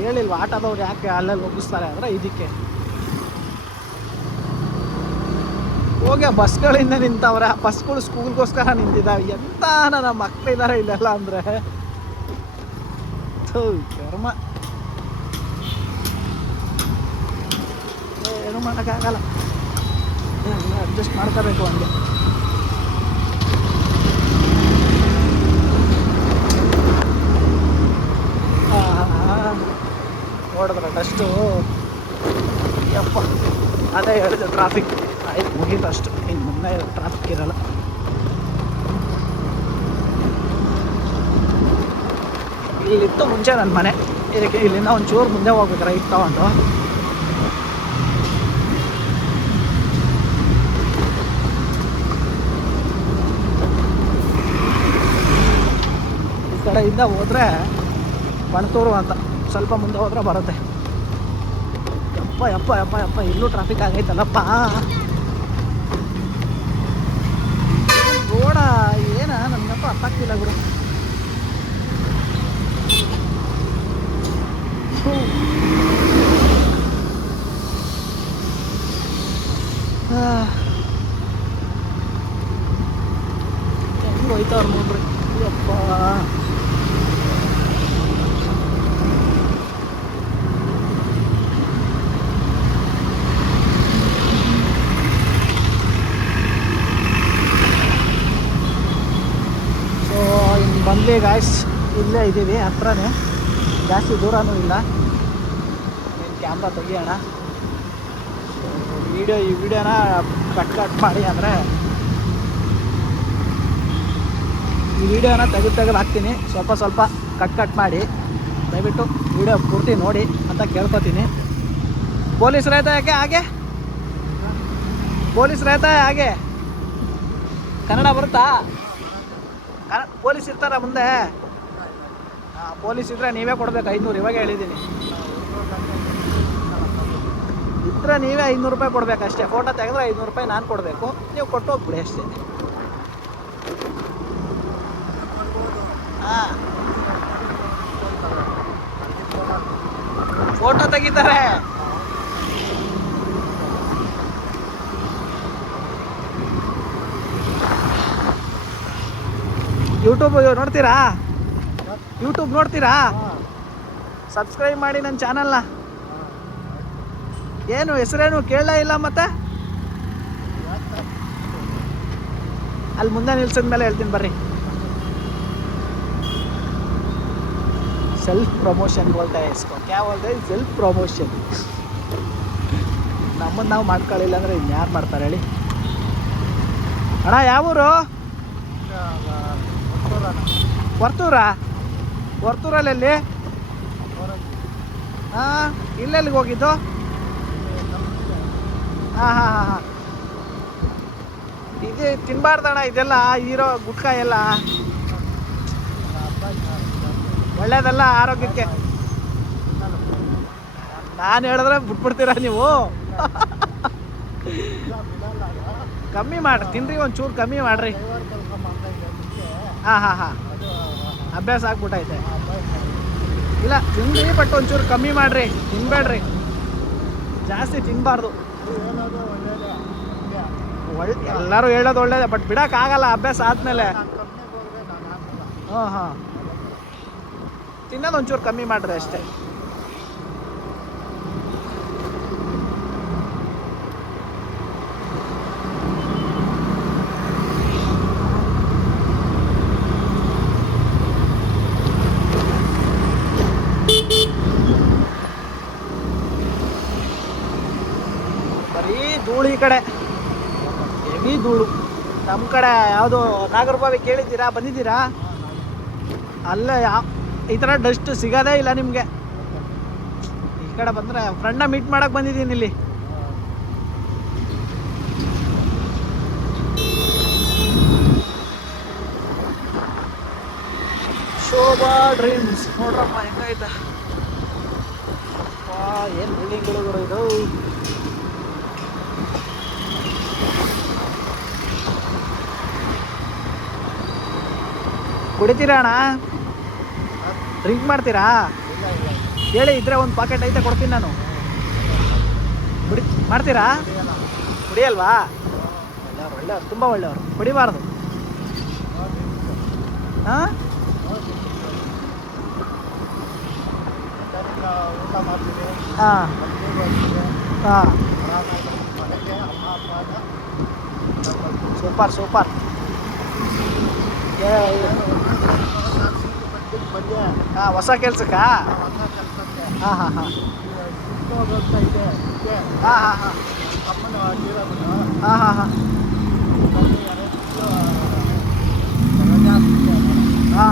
ಹೇಳಿಲ್ವ ಆಟೋದವ್ರು ಯಾಕೆ ಅಲ್ಲಲ್ಲಿ ಮುಗಿಸ್ತಾರೆ ಅಂದರೆ ಇದಕ್ಕೆ. ಹೋಗಿ ಬಸ್ಗಳಿಂದ ನಿಂತವ್ರೆ, ಬಸ್ಗಳು ಸ್ಕೂಲ್ಗೋಸ್ಕರ ನಿಂತಿದ್ದಾವೆ. ಎಂತ ನನ್ನ ಮಕ್ಕಳಿದ್ದಾರೆ ಇಲ್ಲೆಲ್ಲ ಅಂದರೆ ಕರ್ಮ. ಏನು ಮಾಡೋಕ್ಕಾಗಲ್ಲ, ಅಡ್ಜಸ್ಟ್ ಮಾಡ್ಕೋಬೇಕು ಹಂಗೆ. ನೋಡಿದ್ರೆ ಡಸ್ಟು, ಯಪ್ಪ ಅದೇ ಹೇಳಿದೆ ಟ್ರಾಫಿಕ್ ಆಯ್ತು, ಮುಗೀತು ಅಷ್ಟು, ಇನ್ನು ಮುಂದೆ ಟ್ರಾಫಿಕ್ ಇರಲ್ಲ. ಇಲ್ಲಿತ್ತು ಮುಂಚೆ ನನ್ನ ಮನೆ, ಇದಕ್ಕೆ ಇಲ್ಲಿಂದ ಒಂಚೂರು ಮುಂದೆ ಹೋಗ್ಬೇಕು ರೈಟ್ ತಗೊಂಡು. ಈ ಕಡೆಯಿಂದ ಹೋದರೆ ಬಣತೂರು ಅಂತ, ಸ್ವಲ್ಪ ಮುಂದೆ ಹೋದ್ರೆ ಬರುತ್ತೆ. ಯಪ್ಪ ಯಪ್ಪ ಯಪ್ಪ ಯಪ್ಪ, ಇಲ್ಲೂ ಟ್ರಾಫಿಕ್ ಆಗೈತಲ್ಲಪ್ಪ. ರೋಡ ಏನ ನನ್ನಪ್ಪ ಅರ್ಥ ಆಗ್ತಿಲ್ಲ ಗುರು. ಹೆಂಗೆ ಹೋಯ್ತವ್ರು ನೋಡ್ರಿ, ಯಪ್ಪ. ಬಂದ್ಲಿ ಗಾಯ್ಸ್, ಇಲ್ಲೇ ಇದ್ದೀವಿ, ಹತ್ರನೇ, ಜಾಸ್ತಿ ದೂರನೂ ಇಲ್ಲ. ಏನು ಕ್ಯಾಮ್ರಾ ತೆಗಿಯೋಣ, ಈ ವಿಡಿಯೋನ ಕಟ್ ಮಾಡಿ ಅಂದರೆ ಈ ವಿಡಿಯೋನ ತೆಗೆದು ಹಾಕ್ತೀನಿ. ಸ್ವಲ್ಪ ಕಟ್ ಮಾಡಿ ದಯವಿಟ್ಟು ವಿಡಿಯೋ ಪೂರ್ತಿ ನೋಡಿ ಅಂತ ಕೇಳ್ಕೊತೀನಿ. ಪೊಲೀಸ್ रहता है क्या आगे? ಪೊಲೀಸ್ रहता है आगे? ಕನ್ನಡ ಬರುತ್ತಾ? ಪೊಲೀಸ್ ಇರ್ತಾರ ಮುಂದೆ? ಪೊಲೀಸ್ ಇದ್ರೆ ನೀವೇ ಕೊಡ್ಬೇಕು 500, ಇವಾಗ ಹೇಳಿದ್ದೀನಿ. ಇದ್ರೆ ನೀವೇ 500 ರೂಪಾಯಿ ಕೊಡ್ಬೇಕು ಅಷ್ಟೇ. ಫೋಟೋ ತೆಗೆದ್ರೆ 500 ರೂಪಾಯಿ ನಾನು ಕೊಡಬೇಕು, ನೀವು ಕೊಟ್ಟು ಹೋಗ್ಬಿಡಿ ಅಷ್ಟೇ. ಹಾಂ, ಫೋಟೋ ತೆಗಿತಾರೆ. ಯೂಟ್ಯೂಬ್ ನೋಡ್ತೀರಾ? ಯೂಟ್ಯೂಬ್ ನೋಡ್ತೀರಾ? ಸಬ್ಸ್ಕ್ರೈಬ್ ಮಾಡಿ ನನ್ನ ಚಾನಲ್ನ. ಏನು ಹೆಸರೇನು ಕೇಳಲೇ ಇಲ್ಲ ಮತ್ತೆ? ಅಲ್ಲಿ ಮುಂದೆ ನಿಲ್ಸಿದ ಮೇಲೆ ಹೇಳ್ತೀನಿ ಬರ್ರಿ. सेल्फ प्रमोशन बोलता है इसको. क्या बोलते हैं? Self promotion. ನಮ್ಮನ್ನು ನಾವು ಮಾಡ್ಕೊಳ್ಳಿಲ್ಲ ಅಂದರೆ ಇನ್ಯಾರು ಮಾಡ್ತಾರೆ ಹೇಳಿ? ಅಣ್ಣ ಯಾವೂರು? ವರ್ತೂರಾ? ವರ್ತೂರಲ್ಲಿ ಹಾಂ, ಇಲ್ಲೆಲ್ಲಿಗೆ ಹೋಗಿದ್ದು? ಹಾಂ ಹಾಂ ಹಾಂ ಹಾಂ. ಇದು ತಿನ್ನಬಾರ್ದಣ್ಣ ಇದೆಲ್ಲ, ಹೀರೋ ಗುಟ್ಕಾ ಎಲ್ಲ ಒಳ್ಳೇದಲ್ಲ ಆರೋಗ್ಯಕ್ಕೆ. ನಾನು ಹೇಳಿದ್ರೆ ಬಿಟ್ಬಿಡ್ತೀರಾ ನೀವು? ಕಮ್ಮಿ ಮಾಡ್ರಿ, ತಿನ್ರಿ ಒಂಚೂರು ಕಮ್ಮಿ ಮಾಡ್ರಿ. ಹಾಂ ಹಾಂ ಹಾಂ, ಅಭ್ಯಾಸ ಆಗ್ಬಿಟ್ಟೈತೆ. ಇಲ್ಲ ತಿನ್ರಿ, ಬಟ್ ಒಂಚೂರು ಕಮ್ಮಿ ಮಾಡ್ರಿ, ತಿನ್ಬೇಡ್ರಿ, ಜಾಸ್ತಿ ತಿನ್ನಬಾರ್ದು. ಎಲ್ಲರೂ ಹೇಳೋದು ಒಳ್ಳೇದೇ, ಬಟ್ ಬಿಡೋಕ್ಕಾಗಲ್ಲ ಅಭ್ಯಾಸ ಆದಮೇಲೆ. ಹಾಂ ಹಾಂ, ತಿನ್ನೋದು ಒಂಚೂರು ಕಮ್ಮಿ ಮಾಡ್ರಿ ಅಷ್ಟೇ. ಬರೀ ಧೂಳು ಈ ಕಡೆ, ಹೆವಿ ಧೂಳು. ನಮ್ಮ ಕಡೆ ಯಾವುದು ನಾಗರಬಾವಿ ಕೇಳಿದ್ದೀರಾ? ಬಂದಿದ್ದೀರಾ? ಅಲ್ಲೇ ಈ ಥರ ಡಸ್ಟ್ ಸಿಗೋದೇ ಇಲ್ಲ ನಿಮಗೆ. ಈ ಕಡೆ ಬಂದರೆ ಫ್ರೆಂಡ್ನ ಮೀಟ್ ಮಾಡೋಕ್ಕೆ ಬಂದಿದ್ದೀನಿ ಇಲ್ಲಿ. ಶೋಭಾ ಡ್ರೀಮ್ಸ್ ನೋಡ್ರಪ್ಪ ಹೆಂಗೈತೆ. ಏನು ಬಿಲ್ಡಿಂಗ್ಗಳು ಇದು. ಕುಡಿತೀರಾ ಅಣ್ಣ? ಡ್ರಿಂಕ್ ಮಾಡ್ತೀರಾ? ಹೇಳಿ, ಇದ್ರೆ ಒಂದು ಪಾಕೆಟ್ ಐತೆ ಕೊಡ್ತೀನಿ ನಾನು. ಮಾಡ್ತೀರಾ? ಕುಡಿಯಲ್ವಾ? ಒಳ್ಳೆಯವ್ರು, ಒಳ್ಳೆಯವ್ರು, ತುಂಬ ಒಳ್ಳೆಯವರು. ಕುಡಿಬಾರ್ದು. ಹಾಂ, ಹಾಂ ಹಾಂ, ಸೂಪರ್ ಸೂಪರ್. ಹಾಂ, ಹೊಸ ಕೆಲ್ಸಕ್ಕಾ? ಹಾಂ ಹಾಂ ಹಾಂ ಹಾಂ ಹಾಂ ಹಾಂ ಹಾಂ ಹಾಂ ಹಾಂ ಹಾಂ ಹಾಂ.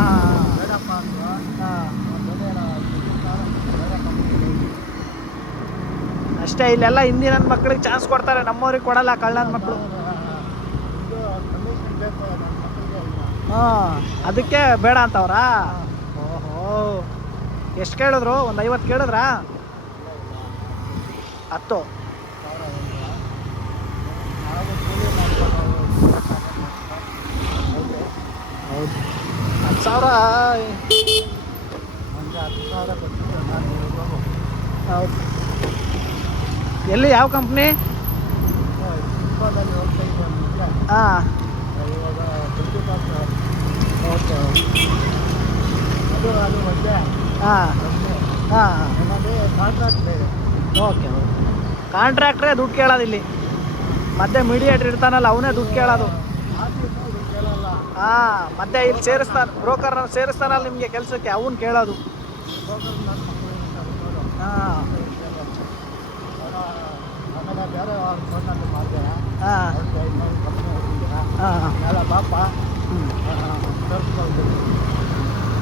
ಅಷ್ಟೇ, ಇಲ್ಲೆಲ್ಲ ಹಿಂದಿನ ಮಕ್ಳಿಗೆ ಚಾನ್ಸ್ ಕೊಡ್ತಾರೆ, ನಮ್ಮವ್ರಿಗೆ ಕೊಡಲ್ಲ, ಕಳ್ಳನ ಮಕ್ಕಳು. ಹಾಂ, ಅದಕ್ಕೆ ಬೇಡ ಅಂತವ್ರಾ? ಓಹೋ, ಎಷ್ಟು ಕೇಳಿದ್ರು? ಒಂದು 50 ಕೇಳಿದ್ರಾ? 10? ಹೌದು, 10,000. ಹೌದು. ಎಲ್ಲಿ, ಯಾವ ಕಂಪ್ನಿ? ಹಾಂ, ಓಕೆ ಓಕೆ. ಹಾಂ ಹಾಂ, ಓಕೆ ಓಕೆ. ಕಾಂಟ್ರಾಕ್ಟ್ರೇ ದುಡ್ಡು ಕೇಳೋದು ಇಲ್ಲಿ, ಮತ್ತೆ ಮೀಡಿಯೇಟ್ರ್ ಇರ್ತಾನಲ್ಲ ಅವನೇ ದುಡ್ಡು ಕೇಳೋದು. ಹಾಂ, ಮತ್ತೆ ಇಲ್ಲಿ ಬ್ರೋಕರ್ನ ಸೇರಿಸ್ತಾನಲ್ಲ ನಿಮಗೆ ಕೆಲಸಕ್ಕೆ, ಅವನು ಕೇಳೋದು. ಹಾಂ ಹಾಂ ಹಾಂ.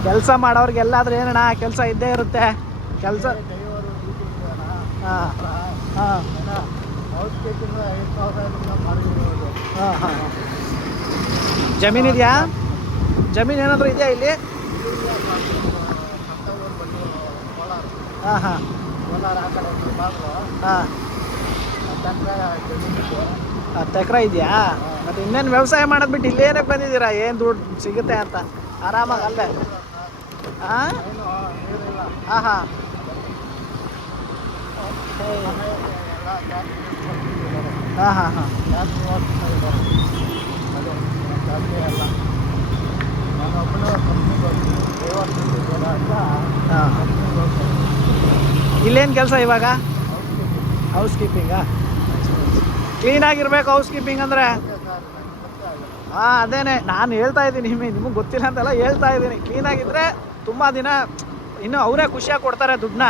ಕೆಲಸ ಮಾಡೋರಿಗೆಲ್ಲಾದ್ರೂ ಏನಣ್ಣ, ಕೆಲಸ ಇದ್ದೇ ಇರುತ್ತೆ ಕೆಲಸ. ಹಾಂ ಹಾಂ ಹಾಂ ಹಾಂ. ಜಮೀನಿದೆಯಾ? ಜಮೀನು ಏನಾದರೂ ಇದೆಯಾ ಇಲ್ಲಿ? ಹಾಂ ಹಾಂ ಹಾಂ. 10 ಎಕರೆ ಇದೆಯಾ? ಮತ್ತು ಇನ್ನೇನು ವ್ಯವಸಾಯ ಮಾಡೋದು ಬಿಟ್ಟು ಇಲ್ಲೇ ಏನಕ್ಕೆ ಬಂದಿದ್ದೀರಾ? ಏನು ದುಡ್ಡು ಸಿಗುತ್ತೆ ಅಂತ ಆರಾಮಾಗಿ ಅಲ್ಲೇ. ಹಾಂ ಹಾಂ ಹಾಂ. ಹಾಂ ಹಾಂ ಹಾಂ. ಹಾಂ, ಇಲ್ಲೇನು ಕೆಲಸ ಇವಾಗ? ಹೌಸ್ ಕೀಪಿಂಗಾ? ಕ್ಲೀನಾಗಿರ್ಬೇಕು ಹೌಸ್ ಕೀಪಿಂಗ್ ಅಂದರೆ. ಹಾಂ ಅದೇನೆ ನಾನು ಹೇಳ್ತಾ ಇದ್ದೀನಿ, ನಿಮಗೆ ಗೊತ್ತಿಲ್ಲ ಅಂತೆಲ್ಲ ಹೇಳ್ತಾ ಇದ್ದೀನಿ. ಕ್ಲೀನಾಗಿದ್ದರೆ ತುಂಬ ದಿನ ಇನ್ನೂ ಅವರೇ ಖುಷಿಯಾಗಿ ಕೊಡ್ತಾರೆ ದುಡ್ಡನ್ನ.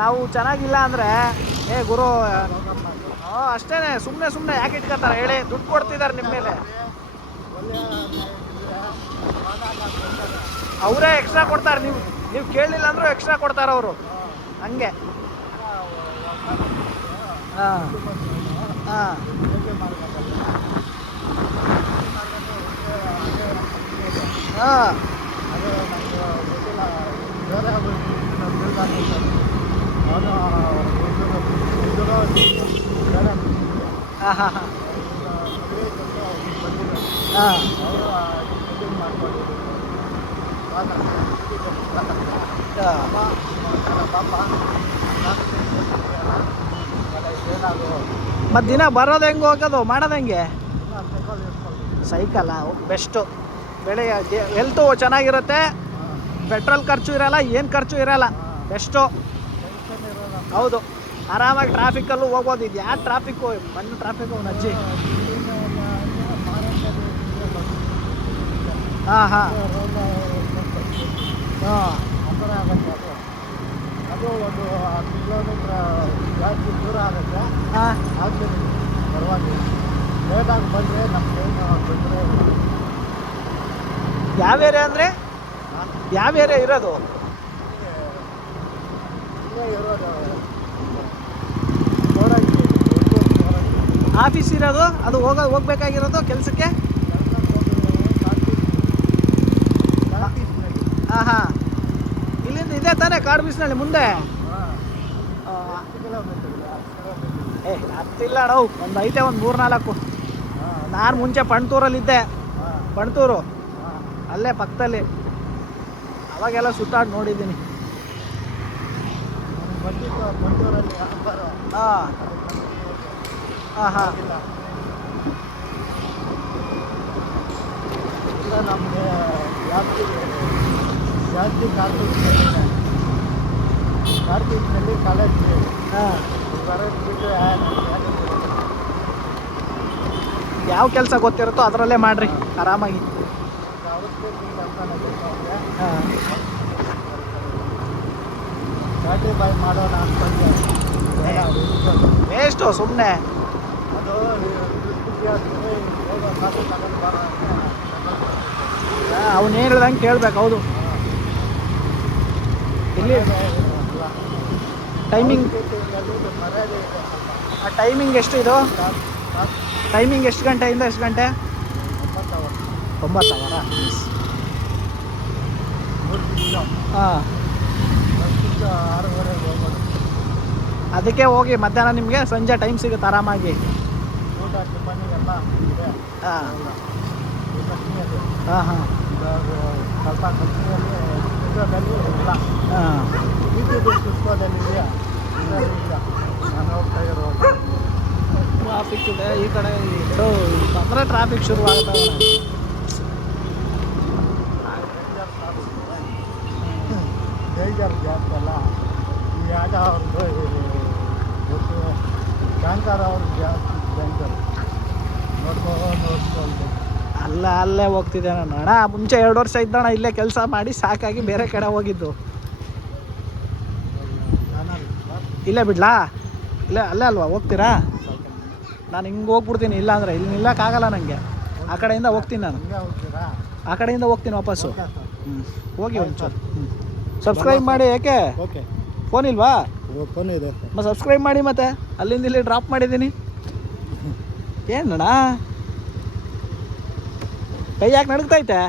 ನಾವು ಚೆನ್ನಾಗಿಲ್ಲ ಅಂದರೆ ಏ ಗುರು ಅಷ್ಟೇ, ಸುಮ್ಮನೆ ಯಾಕೆ ಇಟ್ಕೊತಾರೆ ಹೇಳಿ? ದುಡ್ಡು ಕೊಡ್ತಿದ್ದಾರೆ ನಿಮ್ಮ ಮೇಲೆ, ಅವರೇ ಎಕ್ಸ್ಟ್ರಾ ಕೊಡ್ತಾರೆ. ನೀವು ಕೇಳಲಿಲ್ಲ ಅಂದರೂ ಎಕ್ಸ್ಟ್ರಾ ಕೊಡ್ತಾರೆ ಅವರು, ಹಂಗೆ. ಹಾಂ ಹಾಂ ಹಾಂ ಹಾಂ ಹಾಂ ಹಾಂ ಹಾಂ ಮತ್ತು ದಿನ ಬರೋದು ಹೆಂಗೆ, ಹೋಗೋದು ಮಾಡೋದು ಹೆಂಗೆ? ಸೈಕಲ್ಲ ಬೆಸ್ಟು. ಬೆಳಿಗ್ಗೆ ಹೆಲ್ತು ಚೆನ್ನಾಗಿರುತ್ತೆ, ಪೆಟ್ರೋಲ್ ಖರ್ಚು ಇರೋಲ್ಲ, ಏನು ಖರ್ಚು ಇರೋಲ್ಲ, ಬೆಸ್ಟು. ಹೌದು, ಆರಾಮಾಗಿ ಟ್ರಾಫಿಕಲ್ಲೂ ಹೋಗ್ಬೋದು. ಇದು ಯಾವ ಟ್ರಾಫಿಕ್ಕು, ಮಣ್ಣು ಟ್ರಾಫಿಕ್ಕು ಅಜ್ಜಿ. ಹಾಂ ಹಾಂ ಹಾಂ ಅದು ಒಂದು 10 ಕಿಲೋಮೀಟ್ರ್ ಜಾಸ್ತಿ ದೂರ ಆಗುತ್ತೆ. ಹಾಂ ಆದ್ದರಿಂದ ಪರವಾಗಿಲ್ಲ, ಲೇಟಾಗಿ ಬಂದರೆ ನಮಗೇನು ತೊಂದರೆ ಇಲ್ಲ. ಯಾವ ಏರಿಯಾ ಅಂದರೆ ಯಾವ ಏರಿಯಾ ಇರೋದು? ಇಲ್ಲೇ ಇರೋದು ಆಫೀಸ್ ಇರೋದು, ಅದು ಹೋಗ್ಬೇಕಾಗಿರೋದು ಕೆಲಸಕ್ಕೆ. ಹಾಂ ಹಾಂ ಇಲ್ಲಿಂದ ಇದೆ ತಾನೇ ಕಾಡು ಬೀಸ್ನಳ್ಳಿ ಮುಂದೆ? ಏ ಹತ್ತಿಲ್ಲ ನಾವು, ಒಂದು ಐತೆ ಒಂದು 3-4. ನಾನು ಮುಂಚೆ ಪಣ್ತೂರಲ್ಲಿದ್ದೆ, ಪಣ್ತೂರು ಅಲ್ಲೇ ಪಕ್ಕದಲ್ಲಿ. ಅವಾಗೆಲ್ಲ ಸುತ್ತಾಡಿ ನೋಡಿದ್ದೀನಿ. ಹಾಂ ಹಾಂ ಹಾಂ ಇಲ್ಲ, ನಮಗೆ ಜಾಸ್ತಿ ಕಾರ್ತಿಕ್ನಲ್ಲಿ ಕಾಲೇಜ್ ಹಾಂ. ಬರೋದು ಬಿಟ್ಟರೆ ಯಾವ ಕೆಲಸ ಗೊತ್ತಿರುತ್ತೋ ಅದರಲ್ಲೇ ಮಾಡಿರಿ ಆರಾಮಾಗಿ. ಹಾಂ ಗಾಡಿ ಬಾಯ್ ಮಾಡೋಣ ಅನ್ಕೊಂಡೆ, ವೇಸ್ಟು ಸುಮ್ಮನೆ. ಅದು ಕಾಸು ತಗೊಂಡು ಬರೋ ಅವ್ನು ಹೇಳ್ದಂಗೆ ಕೇಳ್ಬೇಕು. ಹೌದು, ಇಲ್ಲಿ ಟೈಮಿಂಗ್ ಟೈಮಿಂಗ್ ಎಷ್ಟು ಇದು? ಟೈಮಿಂಗ್ ಎಷ್ಟು ಗಂಟೆಯಿಂದ ಎಷ್ಟು ಗಂಟೆ? 9 ಅವರ. ಹಾಂ, 6:30 ಹೋಗ್ಬೋದು. ಅದಕ್ಕೆ ಹೋಗಿ ಮಧ್ಯಾಹ್ನ ನಿಮಗೆ ಸಂಜೆ ಟೈಮ್ ಸಿಗುತ್ತೆ ಆರಾಮಾಗಿ. ಊಟ ಟಿಫನ್ ಎಲ್ಲ ಇದೆ. ಹಾಂ ಕಂಪ್ನಿಯಲ್ಲಿ ಹಾಂ ಹಾಂ ಸ್ವಲ್ಪ ಕಂಪ್ನಿಯಲ್ಲಿ ಇಲ್ಲ. ಹಾಂ ಪುಷ್ಪದಲ್ಲಿ ಇದೆಯಾ? ಇದರಲ್ಲಿ ಇಲ್ಲ. ನಾನು ಹೋಗ್ತಾ ಇರೋದು ಟ್ರಾಫಿಕ್ ಇದೆ ಈ ಕಡೆ. ಬಂದರೆ ಟ್ರಾಫಿಕ್ ಶುರುವಾಗ್ತವೆ. ಬೇಜಾರು ಜಾಸ್ತಿ ಅಲ್ಲ. ಈ ಆಟ ಅವ್ರದ್ದು ಬ್ಯಾಂಕರ್ ಅವ್ರಿಗೆ ಜಾಸ್ತಿ ಬ್ಯಾಂಕರ್ ನೋಡ್ಕೊಂಡು ಅಲ್ಲೇ ಹೋಗ್ತಿದ್ದೆ ನಾನು. ಅಣ್ಣ ಮುಂಚೆ 2 ವರ್ಷ ಇದ್ದಣ್ಣ ಇಲ್ಲೇ ಕೆಲಸ ಮಾಡಿ ಸಾಕಾಗಿ ಬೇರೆ ಕಡೆ ಹೋಗಿದ್ದು. ಇಲ್ಲೇ ಬಿಡ್ಲಾ? ಅಲ್ಲೇ ಅಲ್ವಾ ಹೋಗ್ತೀರಾ? ನಾನು ಹಿಂಗೆ ಹೋಗ್ಬಿಡ್ತೀನಿ, ಇಲ್ಲ ಅಂದರೆ ಇಲ್ಲಿ ನಿಲ್ಲಕ್ಕಾಗಲ್ಲ ನನಗೆ. ಆ ಕಡೆಯಿಂದ ಹೋಗ್ತೀನಿ ನಾನು, ಹೋಗ್ತೀರಾ? ಆ ಕಡೆಯಿಂದ ಹೋಗ್ತೀನಿ ವಾಪಸ್ಸು. ಹೋಗಿ ಒಂಚೂರು ಸಬ್ಸ್ಕ್ರೈಬ್ ಮಾಡಿ. ಯಾಕೆ ಓಕೆ, ಫೋನ್ ಇಲ್ವಾ? ಫೋನ್ ಇದೆ. ಮತ್ತು ಸಬ್ಸ್ಕ್ರೈಬ್ ಮಾಡಿ. ಮತ್ತೆ ಅಲ್ಲಿಂದ ಇಲ್ಲಿ ಡ್ರಾಪ್ ಮಾಡಿದ್ದೀನಿ. ಏನಣ್ಣ ಕೈ ಯಾಕೆ ನಡುಗ್ತೈತೆ?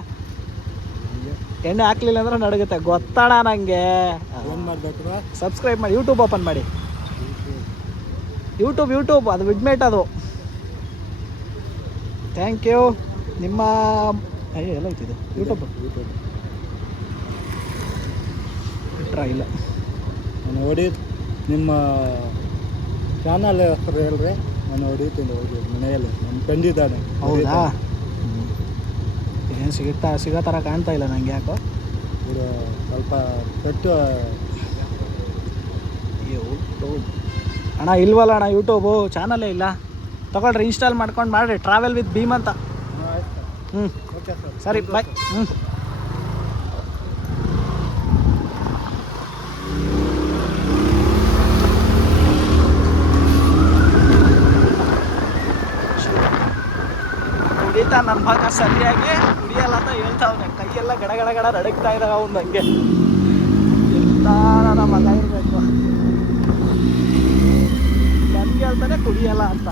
ಎಣ್ಣೆ ಹಾಕ್ಲಿಲ್ಲ ಅಂದ್ರೆ ನಡುಗುತ್ತೆ, ಗೊತ್ತಣ್ಣ ನನಗೆ. ಏನು ಮಾಡಬೇಕು? ಸಬ್ಸ್ಕ್ರೈಬ್ ಮಾಡಿ, ಯೂಟ್ಯೂಬ್ ಓಪನ್ ಮಾಡಿ. ಯೂಟ್ಯೂಬ್ ಅದು ವಿಡ್ಮೇಟ್ ಅದು. Thank you. ನಿಮ್ಮ ಎಲ್ಲ ಐತಿದೆ ಯೂಟ್ಯೂಬ್ ಬಿಟ್ರಾ? ಇಲ್ಲ, ನಾನು ನಿಮ್ಮ ಚಾನಲ್ ಹೆಸರು ಹೇಳ್ರಿ, ನಾನು ಹೊಡಿತೀನಿ ಹೋಗಿ ಮನೆಯಲ್ಲಿ. ನಮ್ಮ ತಂದಿದ್ದಾನೆ. ಹೌದಾ? ಏನು ಸಿಗೋ ಥರ ಕಾಣ್ತಾ ಇಲ್ಲ ನನಗೆ. ಯಾಕೋ ಇದು ಸ್ವಲ್ಪ ಪೆಟ್ಟು ಯೂಟ್ಯೂಬ್ ಅಣ್ಣ ಇಲ್ವಲ್ಲ ಅಣ್ಣ ಯೂಟ್ಯೂಬು ಚಾನಲೇ ಇಲ್ಲ. ತಗೊಳ್ರಿ ಇನ್ಸ್ಟಾಲ್ ಮಾಡ್ಕೊಂಡು ಮಾಡಿರಿ ಟ್ರಾವೆಲ್ ವಿತ್ ಭೀಮ್ ಅಂತ. ಹ್ಞೂ ಓಕೆ ಸರ್. ಸರಿ ಬಾಯ್. ಹ್ಞೂ ಕುಡಿತಾ ನನ್ನ ಭಾಗ ಸರಿಯಾಗಿ ಕುಡಿಯಲ್ಲ ಅಂತ ಹೇಳ್ತಾವನೆ. ಕೈಯೆಲ್ಲ ಗಡ ಗಡ ಗಡ ನಡಗ್ತಾ ಇದ್ದಾವೆ ಅವ್ನು ಹಂಗೆ. ಎಂತ ನನ್ನ ಮಗ ಇರಬೇಕು. ನನ್ಗೆ ಹೇಳ್ತಾನೆ ಕುಡಿಯಲ್ಲ ಅಂತ.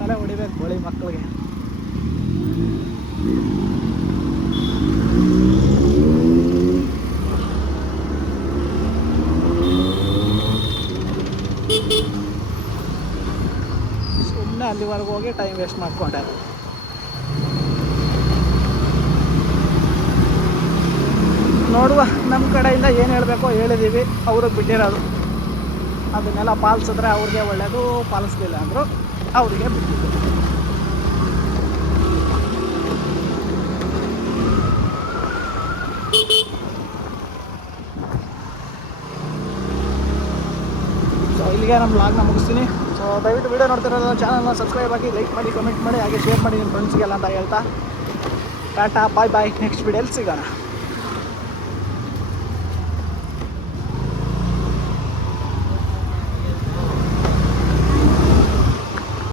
ತಲೆ ಹೊಡಿಬೇಕು ಗೋಳಿ ಮಕ್ಕಳಿಗೆ. ಸುಮ್ಮನೆ ಅಲ್ಲಿವರೆಗೂ ಹೋಗಿ ಟೈಮ್ ವೇಸ್ಟ್ ಮಾಡ್ಕೊಂಡೆ. ನೋಡುವ, ನಮ್ಮ ಕಡೆಯಿಂದ ಏನು ಹೇಳಬೇಕೋ ಹೇಳಿದ್ದೀವಿ, ಅವ್ರಿಗೆ ಬಿಟ್ಟಿರೋದು. ಅದನ್ನೆಲ್ಲ ಪಾಲಿಸಿದ್ರೆ ಅವ್ರಿಗೆ ಒಳ್ಳೆಯದು, ಪಾಲಿಸ್ಲಿಲ್ಲ ಅಂದರು ಅವರಿಗೆ ಬಿಟ್ಟಿದ್ದು. ಸೊ ಇಲ್ಲಿಗೆ ನಮ್ಮ ವ್ಲಾಗ್ನ ಮುಗಿಸ್ತೀನಿ. ಸೊ ದಯವಿಟ್ಟು ವೀಡಿಯೋ ನೋಡ್ತಿರೋದು ಚಾನಲ್ನ ಸಬ್ಸ್ಕ್ರೈಬ್ ಆಗಿ, ಲೈಕ್ ಮಾಡಿ, ಕಮೆಂಟ್ ಮಾಡಿ, ಹಾಗೆ ಶೇರ್ ಮಾಡಿ ನಿಮ್ಮ ಫ್ರೆಂಡ್ಸ್ಗೆಲ್ಲ ಅಂತ ಹೇಳ್ತಾ ಟಾಟಾ ಬಾಯ್ ಬಾಯ್. ನೆಕ್ಸ್ಟ್ ವೀಡಿಯೋಲಿ ಸಿಗೋಣ.